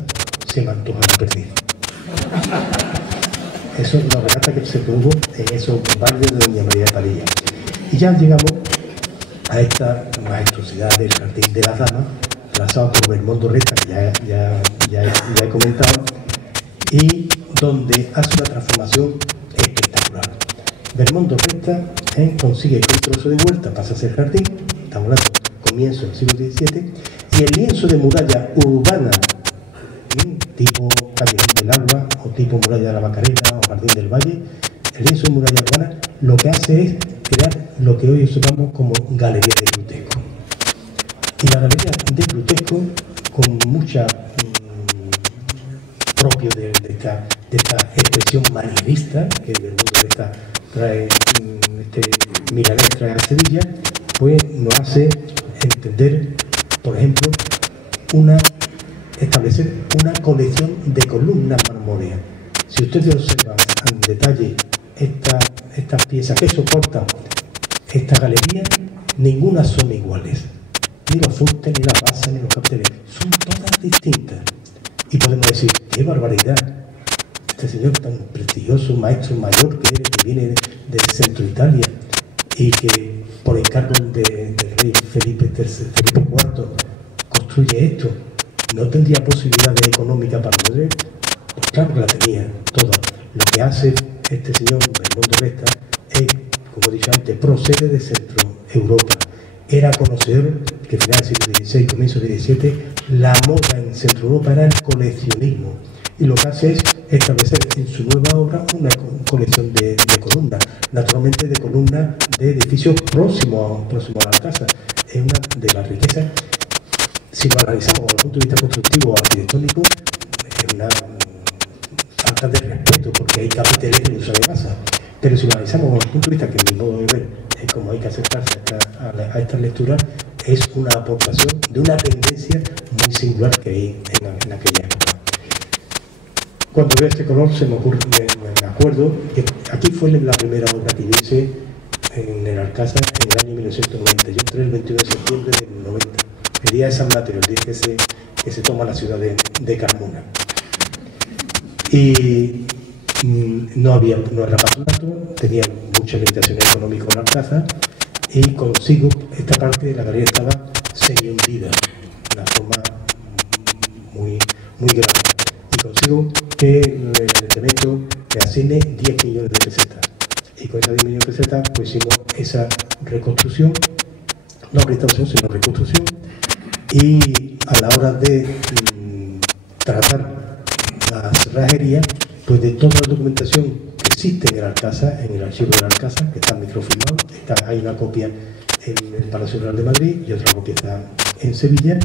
se me antoja la perdiz. Eso es una regata que se produjo en esos barrios de doña María de Padilla. Y ya llegamos a esta majestuosidad del Jardín de las Damas, trazado por Belmondo Resta, que ya he comentado, y donde hace una transformación espectacular. Belmondo Resta consigue que un trozo de huerta pasa a ser jardín, estamos hablando comienzo del siglo XVII, y el lienzo de muralla urbana, tipo Cañón del Agua, o tipo muralla de la Macarena, o Jardín del Valle, el lienzo de muralla urbana lo que hace es crear lo que hoy observamos como Galería de Grutesco. Y la Galería de Grutesco, con mucha propio de esta expresión manierista que el mundo de esta trae, milanés trae a Sevilla, pues nos hace entender, por ejemplo, establecer una colección de columnas marmóreas. Si ustedes observan en detalle estas piezas que soportan esta galería, ninguna son iguales. Ni los fustes, ni las bases, ni los capiteles. Son todas distintas. Y podemos decir: ¡qué barbaridad! Este señor tan prestigioso, maestro mayor que viene del centro de Italia, y que por encargo del rey Felipe IV construye esto, ¿no tendría posibilidades económicas para poder? Pues claro que la tenía, toda. Lo que hace este señor Belmondo Resta es, como he dicho antes, procede de Centro Europa. Era conocedor que final del siglo XVI, comienzo del XVII, la moda en Centro Europa era el coleccionismo. Y lo que hace es establecer en su nueva obra una colección de columnas, naturalmente de columnas de edificios próximos a la casa. Es una de las riquezas. Si lo analizamos desde el punto de vista constructivo o arquitectónico, es una falta de respeto, porque hay capiteles que no se le pasa. Pero si lo analizamos desde el punto de vista, que mi modo de ver es como hay que acercarse a esta lectura, es una aportación de una tendencia muy singular que hay en aquella época. Cuando veo este color me acuerdo que aquí fue la primera obra que yo hice en el Alcázar en el año 1990. Yo entré el 21 de septiembre del 90, el día de San Mateo, el día que se toma la ciudad de Carmona. Y no era patronato, tenía muchas limitaciones económicas en Alcázar, y consigo, esta parte de la galería estaba semi-hundida, de una forma muy, muy grave. Y consigo que el ayuntamiento me asigne 10 millones de pesetas. Y con esas 10 millones de pesetas pues hicimos esa reconstrucción, no restauración, sino reconstrucción. Y a la hora de tratar la cerrajería, pues de toda la documentación que existe en el Alcázar, en el archivo del Alcázar, que está microfilmado, hay una copia en el Palacio Real de Madrid y otra copia está en Sevilla,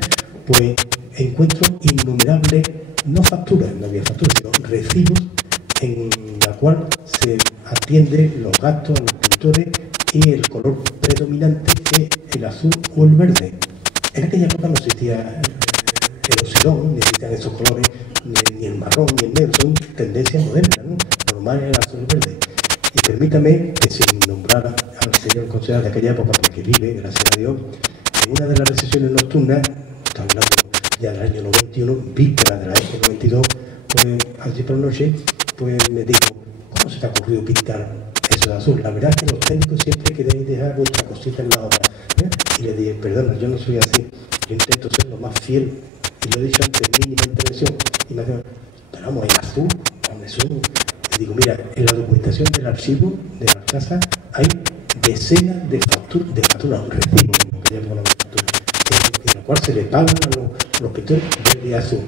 pues encuentro innumerables, no facturas, no había facturas, sino recibos en la cual se atiende los gastos a los pintores y el color predominante es el azul o el verde. En aquella época no existía el oxidón, ni existían esos colores, ni el marrón, ni el negro, son tendencias modernas, ¿no? Normal era el azul y el verde. Y permítame que, sin nombrar al señor concejal de aquella época, porque vive, gracias a Dios, en una de las recesiones nocturnas, está hablando ya del año 91, víspera de la F92, pues allí por la noche, pues me dijo, ¿cómo se te ha ocurrido pintar eso de azul? La verdad es que los técnicos siempre queréis dejar vuestra cosita en la obra. Y le dije, perdona, yo no soy así, yo intento ser lo más fiel, y lo he dicho antes, mínima intervención. Y me dijo, pero vamos, el azul, eso. Y digo, mira, en la documentación del archivo de la casa hay decenas de facturas, un recibo, que llaman la factura, en la cual se le pagan a los pintores verde y azul.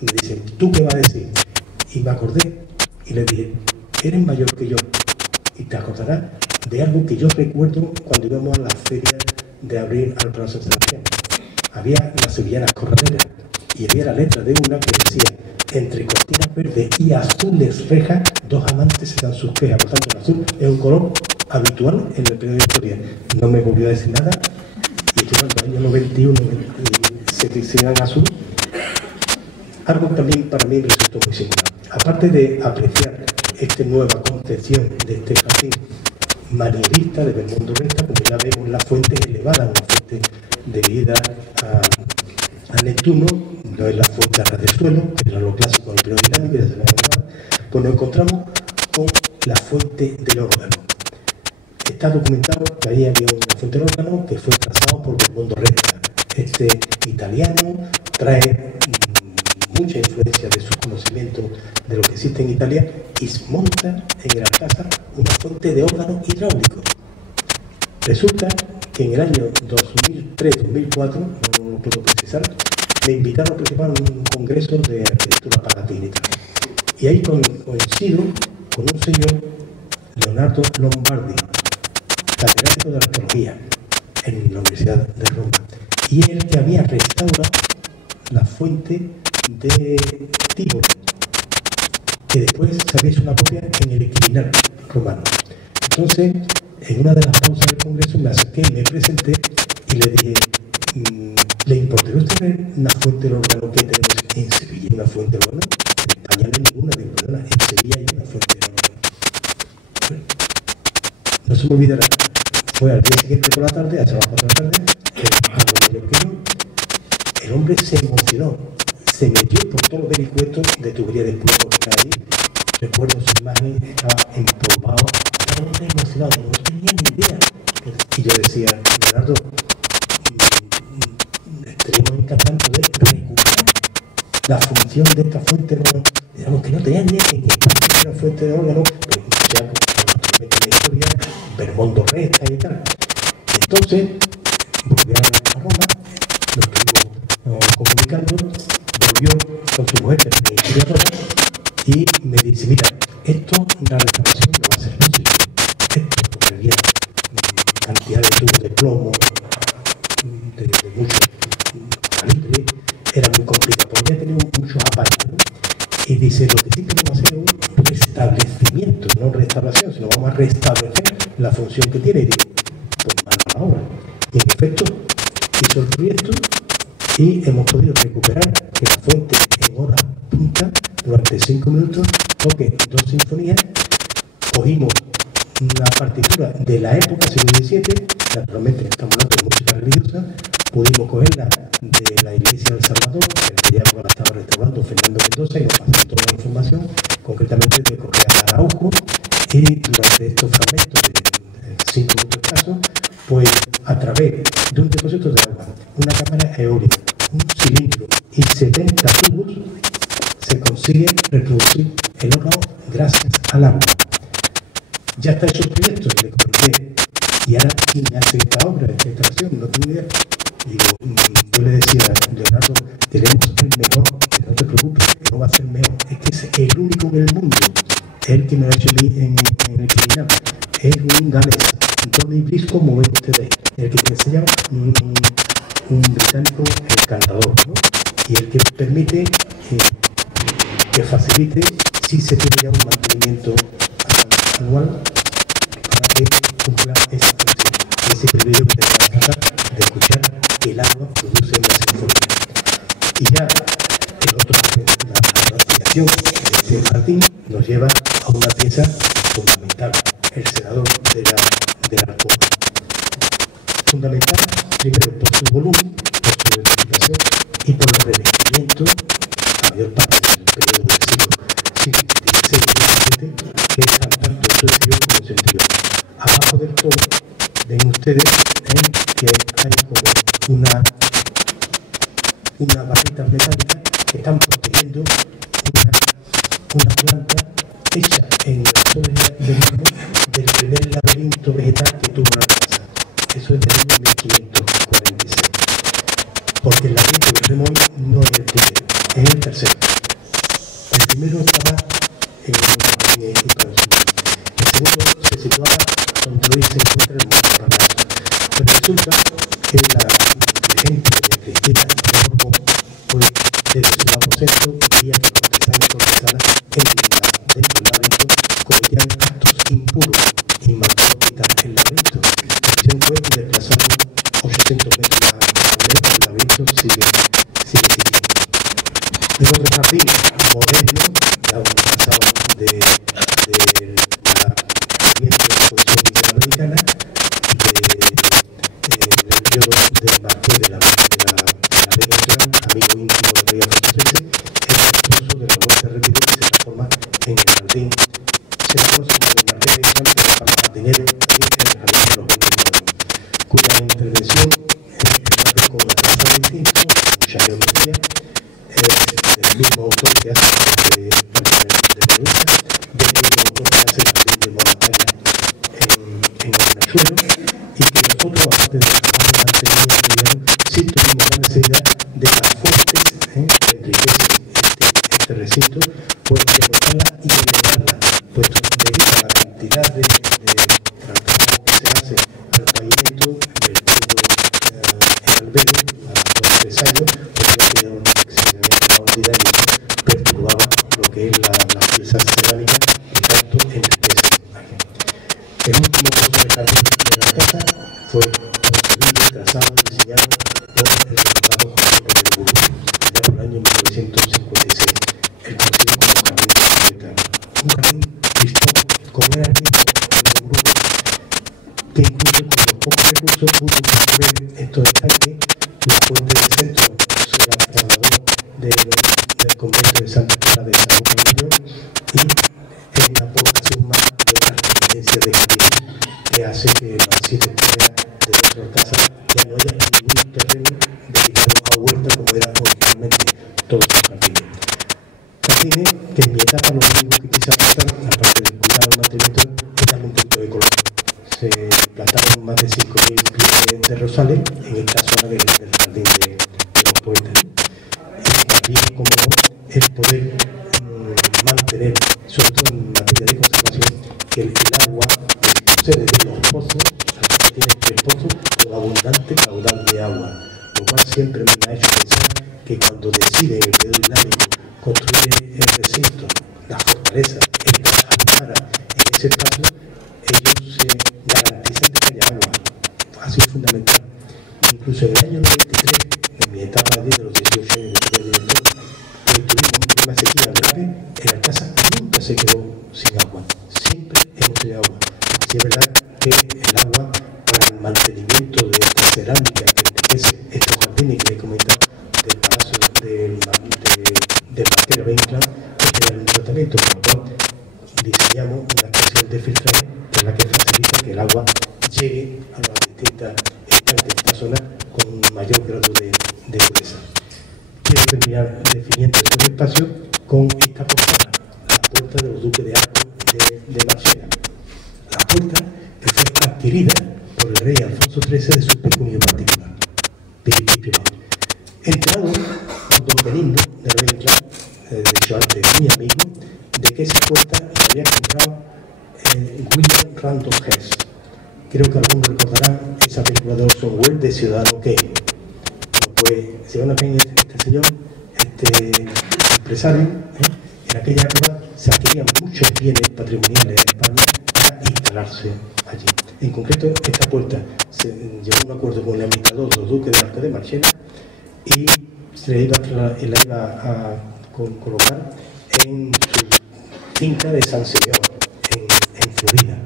Y me dicen, ¿tú qué vas a decir? Y me acordé y le dije, eres mayor que yo y te acordarás de algo que yo recuerdo cuando íbamos a la feria de abril al Plaza de Sebastián. Había las sevillanas corraleras y había la letra de una que decía, entre cortinas verdes y azules rejas, dos amantes se dan sus quejas. Por tanto, el azul es un color habitual en el periodo de historia. No me volvió a decir nada y estoy hablando del año 91 y se decían azul. Algo también para mí me resultó muy singular. Aparte de apreciar esta nueva concepción de este jardín manierista de Belmondo Resta, como ya vemos la fuente elevada, una fuente debida a Neptuno, no es la fuente a ras de suelo, que era lo clásico del periodo dinámico, ya se lo hemos hablado, pues nos encontramos con la fuente del órgano. Está documentado que ahí había una fuente del órgano que fue trazado por Belmondo Resta. Este italiano trae mucha influencia de sus conocimientos de lo que existe en Italia y monta en el Alcázar una fuente de órgano hidráulico. Resulta que en el año 2003-2004, no lo puedo precisar, me invitaron a participar en un congreso de arquitectura palatina. Y ahí coincido con un señor, Leonardo Lombardi, catedrático de arqueología en la Universidad de Roma, y él que había restaurado la fuente de Tívoli, que después se había hecho una copia en el Quirinal romano. Entonces, en una de las pausas del congreso me acerqué, me presenté y le dije, ¿le importaría usted ver una fuente del órgano que tenemos en Sevilla? ¿Una fuente del órgano? En España no hay ninguna, digo, perdona, en Sevilla hay una fuente del órgano. Bueno, no se me olvidará, fue al día siguiente por la tarde, a las 4 de la tarde, algo mayor que yo, el hombre se emocionó, se metió por todos los vericuetos de tubería de plomo que está ahí. Recuerdo su imagen, estaba empolvado, estaba muy emocionado, no tenía ni idea. Y yo decía, Leonardo, estaríamos encantados de recuperar la función de esta fuente, ¿no? Digamos que no tenía ni idea que en España era una fuente de órgano, pero ya naturalmente la historia, Belmondo Resta y tal. Entonces, volví a Roma, lo estuvimos comunicando, volvió con su mujer, que es mi historiadora, y me dice, mira, esto, la restauración no va a ser posible. Esto, porque había cantidad de tubos de plomo, de mucho calibre, era muy complicado, podría tener muchos apaños, ¿no? Y dice, lo que sí que vamos a hacer es un restablecimiento, no restauración, sino vamos a restablecer la función que tiene. Y digo, pues mano a la obra. Y en efecto, hizo el proyecto y hemos podido recuperar que la fuente en hora punta, durante 5 minutos, toque 2 sinfonías, cogimos una partitura de la época, siglo XVII, naturalmente estamos hablando de música religiosa, pudimos cogerla de la iglesia del Salvador, que en aquella época la estaba restaurando Fernando Mendoza, y nos pasó toda la información, concretamente de Correa de Araujo, y durante estos fragmentos de 5 minutos escasos, pues a través de un depósito de agua, una cámara eólica, un cilindro y 70 tubos, se consigue reproducir el órgano gracias al agua. Ya está hecho el proyecto, le comenté, y ahora ¿quién hace esta obra, esta instalación? No tengo idea. Digo, yo le decía a Leonardo, queremos el mejor, que no te preocupes, que no va a ser mejor, es que es el único en el mundo, el que me lo ha hecho en el criminal, es un galés, Tony Briscoe, como ven ustedes, el que te enseña un británico encantador, ¿no? Y el que permite que facilite si se tiene ya un mantenimiento anual para que cumpla esa función, ese privilegio que tenemos en casa de escuchar que el agua produce una sinfonía. Y ya el otro, la ampliación de este jardín nos lleva a una pieza fundamental, el senador de la alcoba. Fundamental, primero por su volumen, por su edificación y por el revestimiento, la mayor parte del periodo del siglo XVI-XVII, que están tanto en su exterior como en su interior. Abajo del todo, ven ustedes que hay como una barrita metálica que están protegiendo una planta hecha en la zona del primer laberinto vegetal que tuvo la casa. Eso es del año 1546. Porque el laberinto de Remón no es el primero, es el tercero. El primero estaba en una jardín inconsumible. El segundo se situaba donde hoy se encuentra el Monte Parnaso. Pero resulta que la gente de Cristina de Borbón, pues desde su aposento veía que cortesanos y cortesanas dentro del laberinto cometían actos impuros y mandó quitar el laberinto. La decisión fue desplazarlo 800 metros más adelante, el laberinto sigue existiendo. Luego del jardín moderno, ya hemos pasado de la corriente de la exposición iberoamericana del periodo del Marqués de la Vega Natural, amigo íntimo del rey Alfonso XIII, el constructo de la Huerta Retiro que se transforma en el jardín. Se la conoce como el Marqués de San para jardinero también en el jardín de los 29, cuya intervención es con una traza distinta, mucha geometría, del mismo autor que hace de Perusa, del mismo autor que hace también de Montaña en el Nachuelo, y que nosotros, aparte de trabajar mantenimiento, sí tuvimos la necesidad de las fuentes que enriquecen este recinto, pues de notarla y de elevarla, pues debido a la cantidad de tratamiento que se hace al pavimento, vertido el albedo, a los 3 años, pues ya quedó excesivamente hundida y perturbaba lo que es las piezas cerámicas y tanto enriquece. El último curso de jardín de la casa fue construido, trazado y diseñado por el diputado José Manuel Burgos, ya por el año 1956, el conocido como Jardín Republicano. Un jardín visto como era el mismo en el grupo, que incluso con los pocos recursos pudo construir estos estanques, la fuente del centro, soy el fundador del convento de Santa Clara de San Juan Mayor, y es una población más de la tendencia de jardín que hace que las 7 hectáreas de nuestra casa ya no haya ningún terreno dedicado a huerta como era originalmente todos los jardines. Jardines que en mi etapa lo único que quise aportar, aparte del cuidado y mantenimiento, es darle un punto de color. Se plantaron más de 5.000 clientes de rosales en esta zona del jardín de los poetas. Y también, como no, el poder mantener, sobre todo en materia de conservación, que el agua procede de los pozos, que tiene 3 pozos, con abundante caudal de agua, lo cual siempre me ha hecho pensar que cuando deciden el periodo islámico construir el recinto, la fortaleza, el Alhambra en ese espacio, ellos se garantizan que haya agua. Ha sido fundamental. Incluso en el año 93, en mi etapa de los 18 años de director, tuvimos una sequía grave en la casa, nunca se quedó sin agua. Siempre hemos tenido agua. Si es verdad que el agua para el mantenimiento de esta cerámica que enriquece estos jardines que he comentado del Palacio del Marqués de Benclán, hay que darle un tratamiento, por lo cual diseñamos una estación de filtraje que es la que facilita que el agua llegue a las distintas estanques de esta zona con un mayor grado de pureza. Quiero terminar definiendo este espacio con esta portada, la puerta de los duques de Arco de Marsella. La puerta que fue adquirida por el rey Alfonso XIII de su pecunio particular, privado. Enterado por don Benigno de Benclán, de hecho antes muy amigo, de que esa puerta la había comprado William Randolph Hearst. Creo que algunos recordarán esa película de Orson Welles de Ciudadano Kane. Bueno, pues Ciudadano Kane, este señor, este empresario, en En aquella época se adquirían muchos bienes patrimoniales de España para instalarse allí. En concreto, esta puerta se llegó a un acuerdo con el administrador del duque de Arca de Marchena y se la iba a colocar en su finca de San Simeón, en Florida.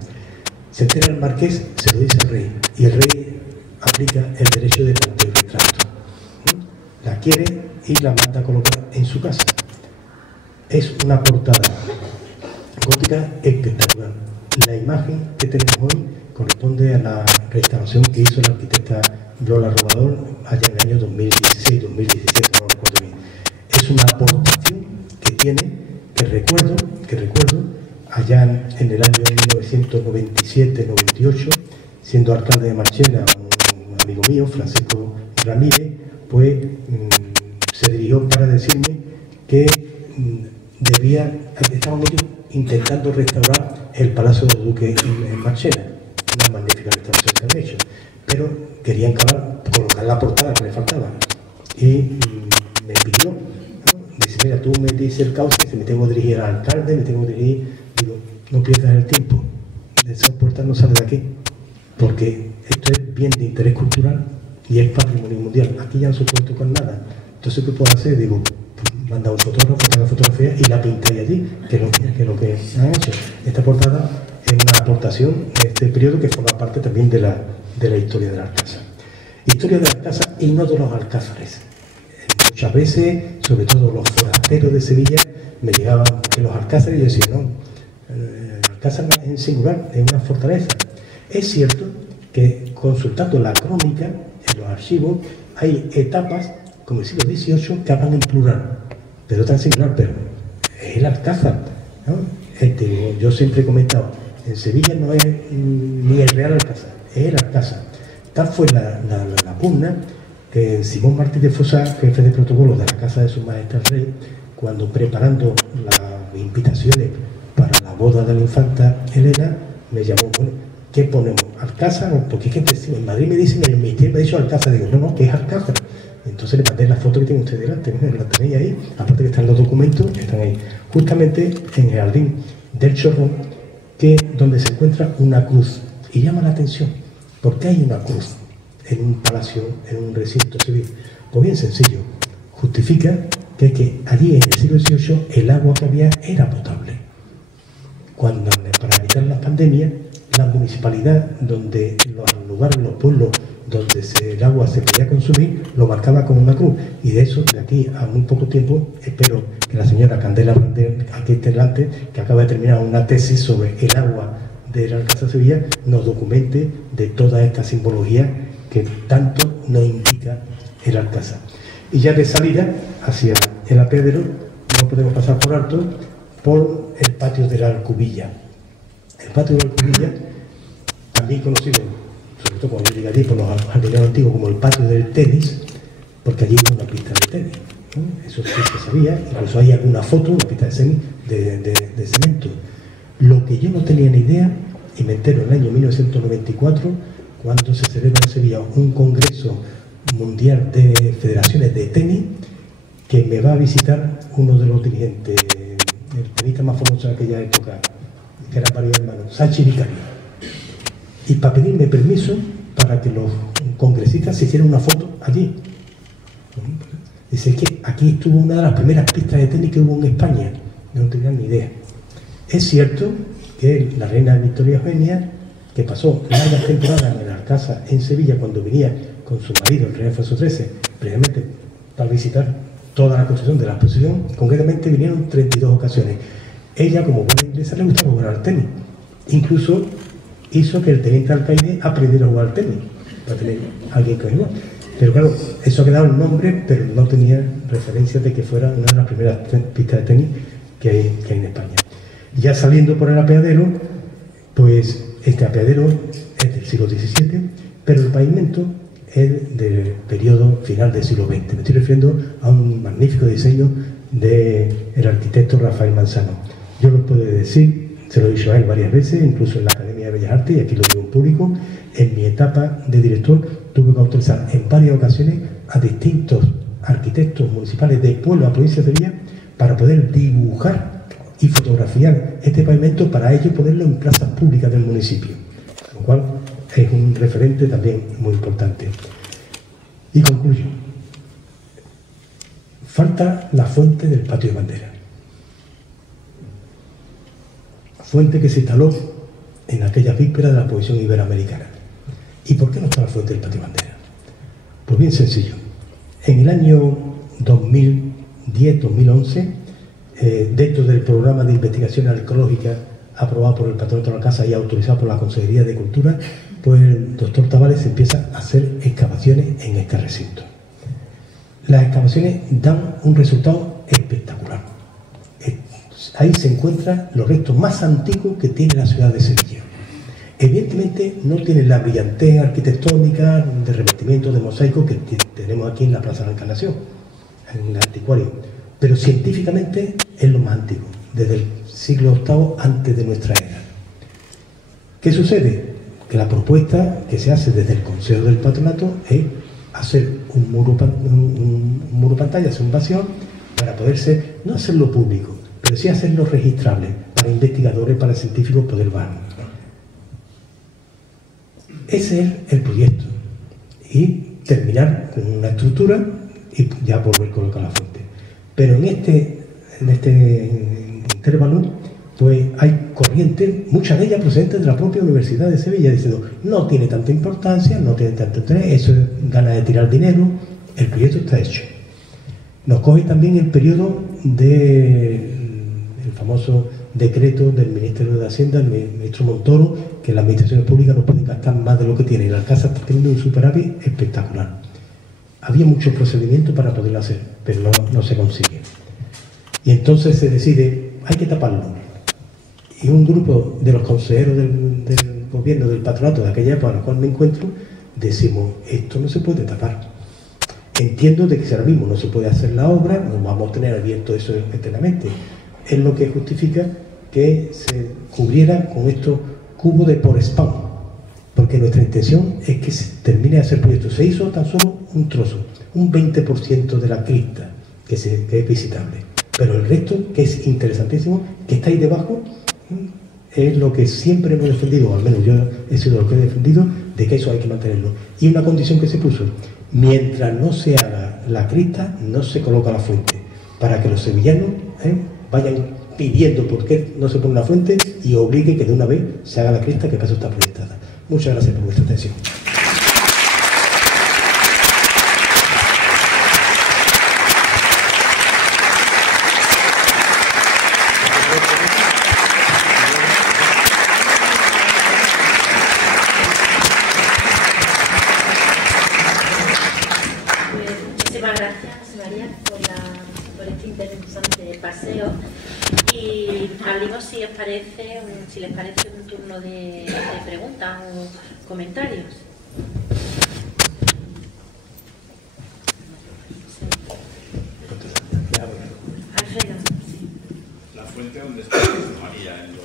Se entera el marqués, se lo dice al rey, y el rey aplica el derecho de planteo y retracto. La quiere y la manda a colocar en su casa. Es una portada gótica espectacular. La imagen que tenemos hoy corresponde a la restauración que hizo la arquitecta Lola Robador allá en el año 2016, 2017, no recuerdo bien. Es una aportación que tiene, que recuerdo, allá en el año 1997-98, siendo alcalde de Marchena, un amigo mío, Francisco Ramírez, pues se dirigió para decirme que estaban ellos intentando restaurar el Palacio del Duque en Marchena, una magnífica restauración que han hecho, pero querían colocar la portada que le faltaba, y me pidió, ¿no? Dice, mira, tú me dices el cauce, me tengo que dirigir al alcalde, digo, no pierdas el tiempo, esa puerta no sale de aquí, porque esto es bien de interés cultural y es patrimonio mundial, aquí ya no se puede tocar nada. Entonces, ¿qué puedo hacer? Digo, manda un fotógrafo, haga fotografía y la pintáis allí, que es lo que han hecho. Esta portada es una aportación de este periodo que forma parte también de la historia de la Alcázar. Historia de la Alcázar y no de los alcázares. Muchas veces, sobre todo los forasteros de Sevilla, me llegaban que los alcázares y yo decía, no, el alcázar en singular es una fortaleza. Es cierto que consultando la crónica, en los archivos, hay etapas como el siglo XVIII que hablan en plural, pero tan singular, pero es el Alcázar, ¿no? Yo siempre he comentado, en Sevilla no es ni el Real Alcázar, es el Alcázar. Tal fue la pugna que Simón Martí de Fosa, jefe de protocolo de la Casa de Su Majestad el Rey, cuando preparando las invitaciones para la boda de la infanta Elena, me llamó, bueno, ¿qué ponemos? ¿Alcázar? Porque es que en Madrid me dicen, en el ministerio me ha dicho Alcázar, digo, no, que es Alcázar. Entonces le mandé la foto que tiene usted delante, ¿no? La tenéis ahí, aparte que están los documentos, están ahí, justamente en el jardín del Chorrón, donde se encuentra una cruz, y llama la atención, ¿por qué hay una cruz en un palacio, en un recinto civil? Pues bien sencillo, justifica que allí en el siglo XVIII el agua que había era potable. Cuando, para evitar las pandemias, la municipalidad, donde los lugares, los pueblos donde el agua se podía consumir, lo marcaba con una cruz. Y de eso, de aquí a muy poco tiempo, espero que la señora Candela Brandel, aquí delante, que acaba de terminar una tesis sobre el agua de la Alcázar de Sevilla, nos documente de toda esta simbología que tanto nos indica el Alcázar. Y ya de salida hacia el apeadero, no podemos pasar por alto, por el patio de la Alcubilla. El patio de la Alcubilla, también conocido, sobre todo cuando yo llegué allí por los jardineros antiguos, como el patio del tenis, porque allí hay una pista de tenis, ¿no? Eso sí se sabía, incluso hay alguna foto, una pista de cemento. Lo que yo no tenía ni idea, y me entero en el año 1994, cuando se celebra en Sevilla un congreso mundial de federaciones de tenis, que me va a visitar uno de los dirigentes, el tenista más famoso de aquella época, que era varios hermanos, Sachi Vicario. Y para pedirme permiso para que los congresistas se hicieran una foto allí. Dice que aquí estuvo una de las primeras pistas de tenis que hubo en España. No tenía ni idea. Es cierto que la reina Victoria Eugenia, que pasó largas temporadas en el Alcázar en Sevilla cuando venía con su marido, el rey Alfonso XIII, previamente para visitar toda la construcción de la exposición, concretamente vinieron 32 ocasiones. Ella, como buena inglesa, le gustaba jugar al tenis. Incluso hizo que el teniente alcaide aprendiera a jugar al tenis, para tener alguien que jugar. Pero claro, eso ha quedado el nombre, pero no tenía referencia de que fuera una de las primeras pistas de tenis que hay en España. Ya saliendo por el apeadero, pues este apeadero es del siglo XVII, pero el pavimento es del periodo final del siglo XX. Me estoy refiriendo a un magnífico diseño del arquitecto Rafael Manzano. Yo lo puedo decir, se lo he dicho a él varias veces, incluso en la Academia de Bellas Artes, y aquí lo digo en público, en mi etapa de director tuve que autorizar en varias ocasiones a distintos arquitectos municipales de pueblo a provincia de Sevilla para poder dibujar y fotografiar este pavimento para ello ponerlo en plazas públicas del municipio, lo cual es un referente también muy importante. Y concluyo. Falta la fuente del patio de bandera. Fuente que se instaló en aquellas vísperas de la posesión iberoamericana. ¿Y por qué no está la fuente del patio de bandera? Pues bien sencillo. En el año 2010-2011, dentro del programa de investigación arqueológica aprobado por el Patronato de la Casa y autorizado por la Consejería de Cultura, pues el doctor Tavares empieza a hacer excavaciones en este recinto. Las excavaciones dan un resultado espectacular. Ahí se encuentran los restos más antiguos que tiene la ciudad de Sevilla. Evidentemente no tienen la brillantez arquitectónica de revestimiento de mosaico que tenemos aquí en la Plaza de la Encarnación, en el anticuario, pero científicamente es lo más antiguo, desde el siglo VIII antes de nuestra era. ¿Qué sucede? Que la propuesta que se hace desde el Consejo del Patronato es hacer un muro pantalla, hacer un vacío, para poderse, no hacerlo público, pero sí hacerlo registrable para investigadores, para científicos poder verlo. Ese es el proyecto. Y terminar con una estructura y ya volver a colocar la fuente. Pero en este intervalo, pues hay corrientes, muchas de ellas procedentes de la propia Universidad de Sevilla, diciendo, no tiene tanta importancia, no tiene tanto interés, eso es ganas de tirar dinero, el proyecto está hecho. Nos coge también el periodo del famoso decreto del Ministerio de Hacienda, el ministro Montoro, que las administraciones públicas no pueden gastar más de lo que tienen. La Alcázar está teniendo un superávit espectacular. Había muchos procedimientos para poderlo hacer, pero no se consigue. Y entonces se decide, hay que taparlo. Y un grupo de los consejeros del gobierno, del patronato de aquella época en la cual me encuentro, decimos, esto no se puede tapar. Entiendo de que si ahora mismo no se puede hacer la obra, no vamos a tener abierto eso eternamente. Es lo que justifica que se cubriera con estos cubos de por spam, porque nuestra intención es que se termine de hacer el proyecto. Se hizo tan solo un trozo, un 20% de la cripta que es visitable, pero el resto, que es interesantísimo, que está ahí debajo, es lo que siempre hemos defendido, o al menos yo he sido lo que he defendido, de que eso hay que mantenerlo. Y una condición que se puso, mientras no se haga la cripta, no se coloca la fuente, para que los sevillanos vayan pidiendo por qué no se pone una fuente y obligue que de una vez se haga la cripta, que para eso está proyectada. Muchas gracias por vuestra atención. Muchísimas gracias, María, por este interesante paseo. Y abrimos, si les parece un turno de preguntas o comentarios. Alfredo. ¿La fuente dónde está, María? ¿En los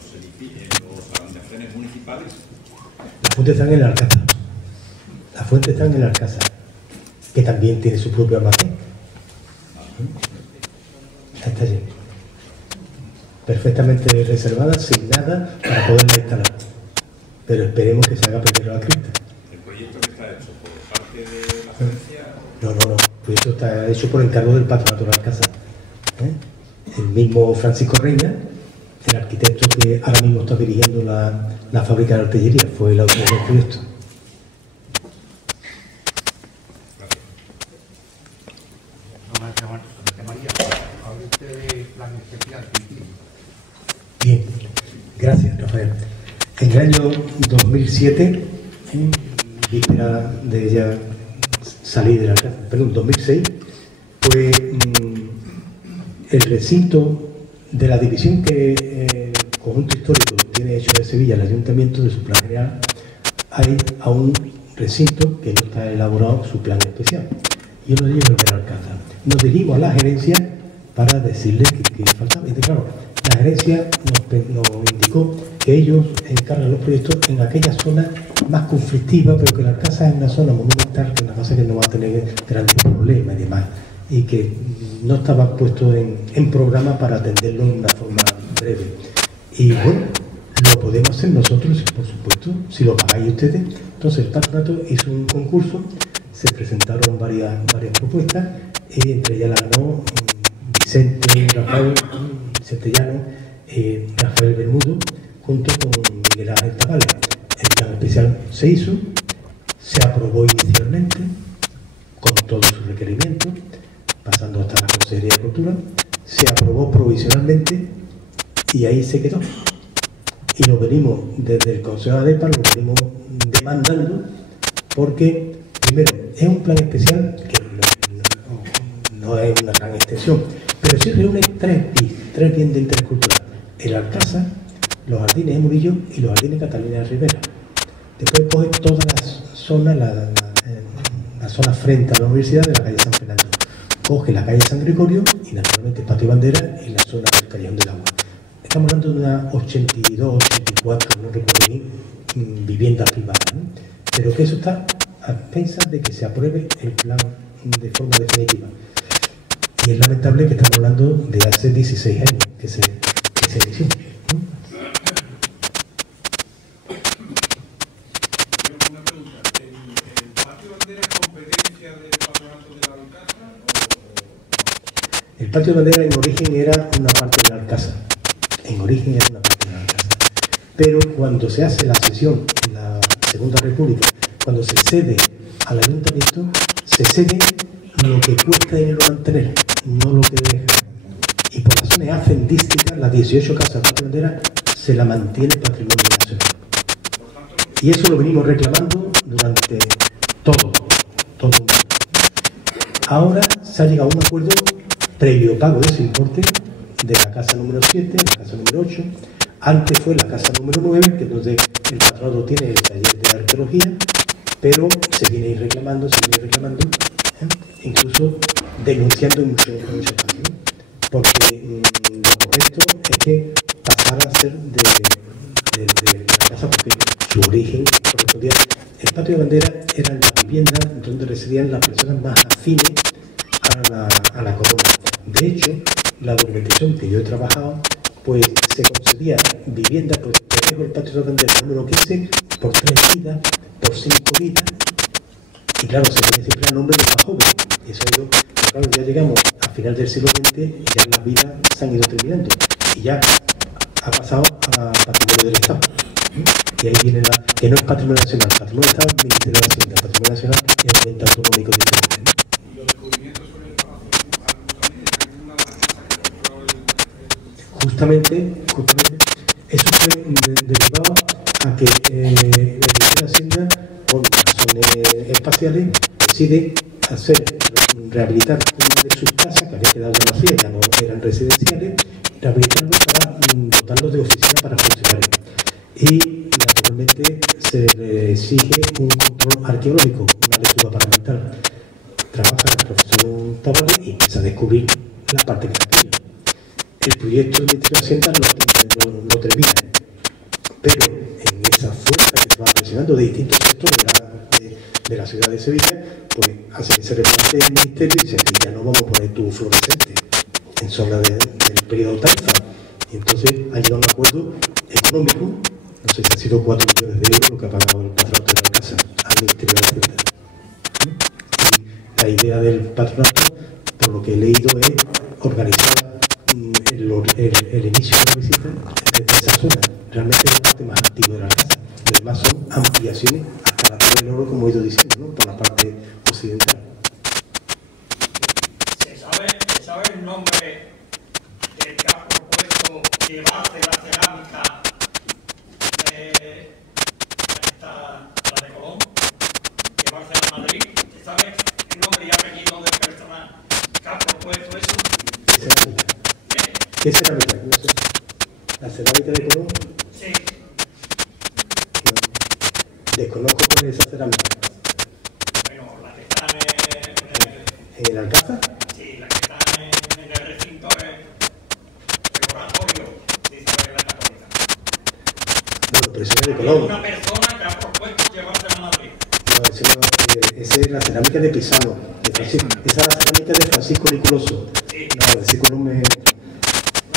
almacenes municipales? La fuente está en el Alcázar. La fuente está en el Alcázar, que también tiene su propio almacén. Está allí. Perfectamente reservada, sin nada, para poderla instalar. Pero esperemos que se haga primero la cripta. ¿El proyecto que está hecho por parte de la agencia? No. El proyecto está hecho por encargo del Patronato de la Alcázar. El mismo Francisco Reina, el arquitecto que ahora mismo está dirigiendo la fábrica de artillería, fue el autor del proyecto. Bien, gracias, Rafael. En el año 2007, víspera de ya salir de la casa, perdón, 2006, pues el recinto de la división que el conjunto histórico tiene hecho de Sevilla, el Ayuntamiento, de su plan general, hay a un recinto que no está elaborado su plan especial. Y uno de ellos es el de la Alcázar. Nos dirigimos a la gerencia para decirles que faltaba. Y claro, la gerencia nos indicó que ellos encargan los proyectos en aquella zona más conflictiva, pero que la Alcázar es una zona monumental, que una cosa que no va a tener grandes problemas y demás, y que no estaba puesto en programa para atenderlo de una forma breve. Y bueno, lo podemos hacer nosotros, por supuesto, si lo pagáis ustedes. Entonces el patronato hizo un concurso, se presentaron varias propuestas, y entre ellas la ganó Vicente Llano, Rafael Bermudo, junto con Miguel Ángel Tabales. El plan especial se hizo, se aprobó inicialmente, con todos sus requerimientos, pasando hasta la Consejería de Cultura, se aprobó provisionalmente y ahí se quedó. Y lo venimos, desde el Consejo de ADEPA, lo venimos demandando porque, primero, es un plan especial que no es una gran extensión, pero sí reúne tres bienes de interés cultural: el Alcázar, los jardines de Murillo y los jardines de Catalina de Rivera. Después coge todas las zonas, la zona frente a la universidad de la calle San Fernando. Coge la calle San Gregorio y naturalmente el Patio Bandera y la zona del Callejón del Agua. Estamos hablando de unas 82, 84, no recuerdo bien, viviendas privadas, ¿no? Pero que eso está a expensas de que se apruebe el plan de forma definitiva. Y es lamentable que estamos hablando de hace 16 años que se inició, ¿no? Una pregunta, ¿el Patio Bandera es competencia del patronato de la Alcázar o...? El Patio Bandera en origen era una parte del Alcázar. Pero cuando se hace la cesión en la Segunda República, cuando se cede al ayuntamiento, se cede lo que cuesta dinero mantener, no lo que deja. Y por razones hacendísticas, las 18 casas de Patio Bandera se la mantiene patrimonio nacional. Y eso lo venimos reclamando durante todo un año. Ahora se ha llegado a un acuerdo previo pago de ese importe de la casa número 7, la casa número 8. Antes fue la casa número 9, que es donde el patronato tiene el taller de arqueología, pero se viene a ir reclamando, incluso denunciando en muchos casos, ¿no? Porque lo correcto es que pasara a ser de la casa, porque su origen correspondía. El Patio de Bandera era la vivienda donde residían las personas más afines a la corona. De hecho, la documentación que yo he trabajado, pues se concedía vivienda, pues te dejo el Patio de Bandera número 15 por 3 vidas, por 5 vidas, y claro, se pone siempre el nombre de más joven. Y eso ha ido, pero claro, ya llegamos a final del siglo XX y ya las vidas se han ido terminando, y ya ha pasado a patrimonio del Estado. Y ahí viene que no es patrimonio nacional, patrimonio del Estado, Ministerio de Hacienda, patrimonio nacional y un ente autonómico diferente, ¿no? ¿Y los descubrimientos sobre el palacio también en una de las casas que compró el... Justamente, eso fue derivado a que el Ministerio de Hacienda, por razones espaciales, decide rehabilitar una de sus casas, que había quedado ya vacías, ya no eran residenciales, rehabilitarlo para dotarlo de oficina para funcionarios. Y naturalmente se le exige un control arqueológico, una lectura parlamentar. Trabaja el profesor Tabales y empieza a descubrir la parte que era aquello. El proyecto del Ministerio de Hacienda no termina, pero en esa fuerza que se va presionando de distintos sectores de la ciudad de Sevilla, pues hace que se replante el Ministerio y dice: ya no vamos a poner tu fluorescente en zona del periodo Taifa. Y entonces ha llegado a un acuerdo económico, no sé si ha sido 4 millones de euros lo que ha pagado el patronato de la casa al Ministerio de Hacienda. Y la idea del patronato, por lo que he leído, es organizar el inicio de la visita desde esa zona. Realmente es la parte más antigua de la casa. Lo demás son ampliaciones hasta la Torre del Oro, como he ido diciendo, ¿no? Por la parte occidental. ¿Se sabe el nombre del que ha propuesto llevarse la cerámica de la de Colón, llevarse a Madrid? ¿Se sabe el nombre y apellido del personal que ha propuesto eso? ¿Qué cerámica? No sé. ¿La cerámica de Colón? Sí. No. Desconozco cuál es esa cerámica. Bueno, la que está ¿En el Alcázar? sí, la que está en el recinto del oratorio, sí, sabe la católica. Bueno, pero esa es de Colón. Una persona que ha propuesto llevarse a Madrid. No, esa es la cerámica de Pisano. Esa es la cerámica de Francisco Niculoso. Sí. No, de Francisco no me... No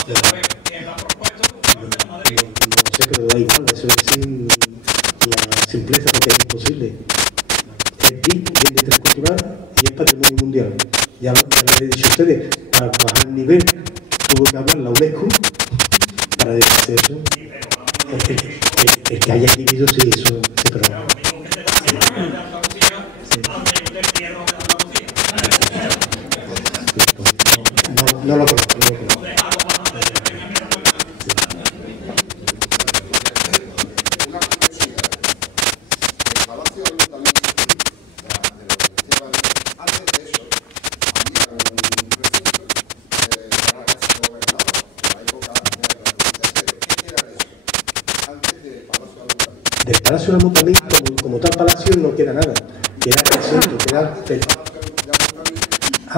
se sabe qué él ha propuesto, que Barcelona Madrid. No sé, pero da igual, eso es sin la simpleza porque es imposible. Es bien de interés cultural y es patrimonio mundial. Ya les he dicho a ustedes, para bajar el nivel tuvo que hablar la UNESCO para decir eso. El que haya vivido, sí, eso, sí, pero no. No lo conozco, no lo conozco. Una curiosidad. El Palacio de Ayuntamiento de lo que decía, antes de eso, había un recinto para la Casa de Gobernador, en la época de la provincia de Cero. ¿Qué era eso? Antes del Palacio de Ayuntamiento. Del Palacio de Ayuntamiento, como tal palacio, no queda nada. Queda recinto, queda...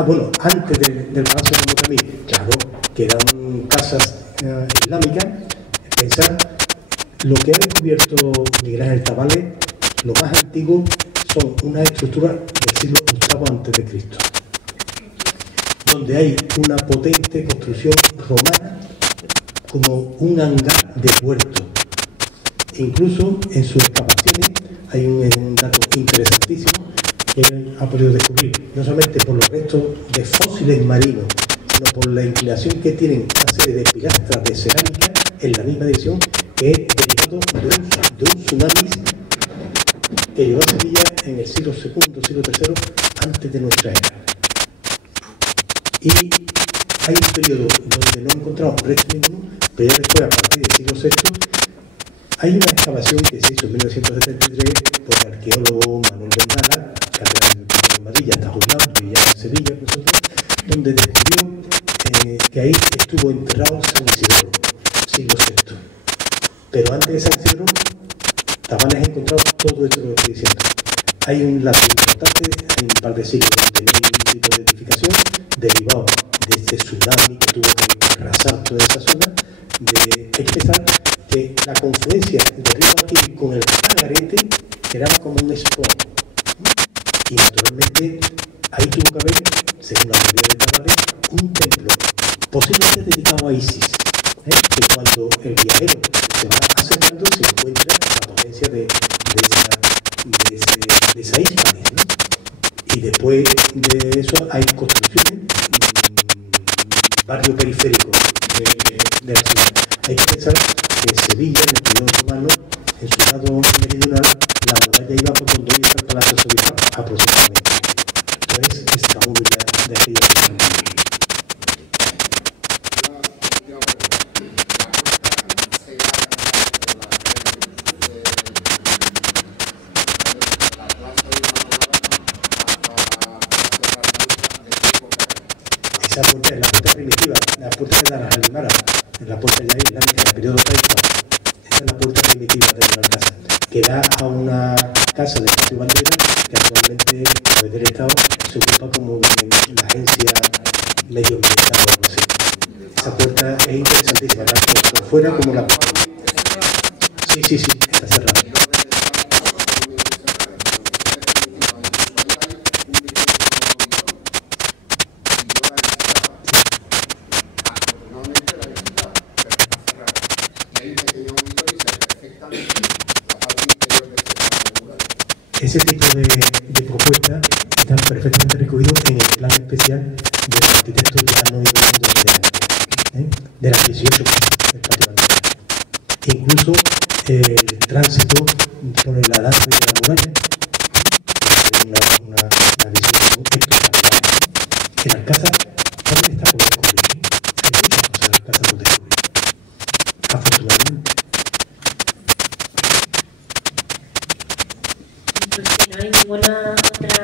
bueno, antes del Palacio de Ayuntamiento, claro, quedan casas islámicas. Pensar, lo que ha descubierto Miguel Ángel Tabales, lo más antiguo son unas estructuras del siglo VIII a.C., donde hay una potente construcción romana como un hangar de puerto. Incluso en sus excavaciones hay un dato interesantísimo que él ha podido descubrir, no solamente por los restos de fósiles marinos, sino por la inclinación que tienen una serie de pilastras de cerámica en la misma dirección, que es derivado de un tsunami que llegó a Sevilla en el siglo II, siglo III, antes de nuestra era. Y hay un periodo donde no encontramos resto ninguno, pero ya después, a partir del siglo VI, hay una excavación que se hizo en 1973 por el arqueólogo Manuel Bengala, catedral de Madrid, ya está jubilado, vivía en Sevilla con nosotros, donde descubrió que ahí estuvo enterrado San Isidoro, siglo VI. Pero antes de San Isidoro, Tabales ha encontrado todo esto que estoy diciendo. Hay un lapso importante, hay un par de siglos donde no hay ningún tipo de edificación, derivado de este tsunami que tuvo que arrasar toda esa zona. Hay que pensar que la confluencia del río Guadalquivir con el Margarete quedaba como un espón. Y naturalmente ahí tuvo que haber, según la teoría de Tabales, un templo posiblemente dedicado a Isis, que cuando el viajero se va acercando se encuentra la potencia de esa Ispanis, ¿no? Y después de eso hay construcciones, barrio periférico de la ciudad. Hay que pensar que en Sevilla, en el periodo romano, en su lado meridional, la muralla iba por donde hoy está el Palacio Sobispal, aproximadamente. Entonces, esta muralla de aquella época. Esa puerta es la puerta primitiva, la puerta de las Almaras, es la puerta ya islámica del periodo taifa. Esa es la puerta primitiva de la casa, que da a una casa de Patio Bandera que actualmente, a través del Estado, se ocupa como la agencia medioambiental o algo así. Esa puerta es interesantísima, tanto por fuera como la puerta. Sí, está cerrada. Ese tipo de propuestas están perfectamente recogidos en el plan especial de los arquitectos ya no de las 18 del Patio Bandera. Incluso el tránsito por el adarve de la muralla, una visión espectacular. El Alcázar también está por descubrir. Hay muchas cosas del Alcázar por descubrir. Afortunadamente. Pues si no hay ninguna otra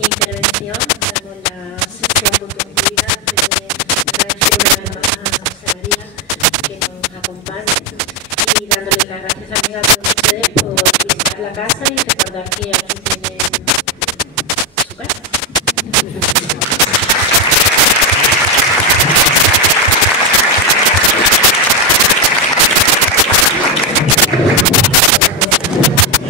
intervención, damos la sesión por concluida. Agradecer una vez más a José María que nos acompañe y dándoles las gracias a todos ustedes por visitar la casa y recordar que aquí tienen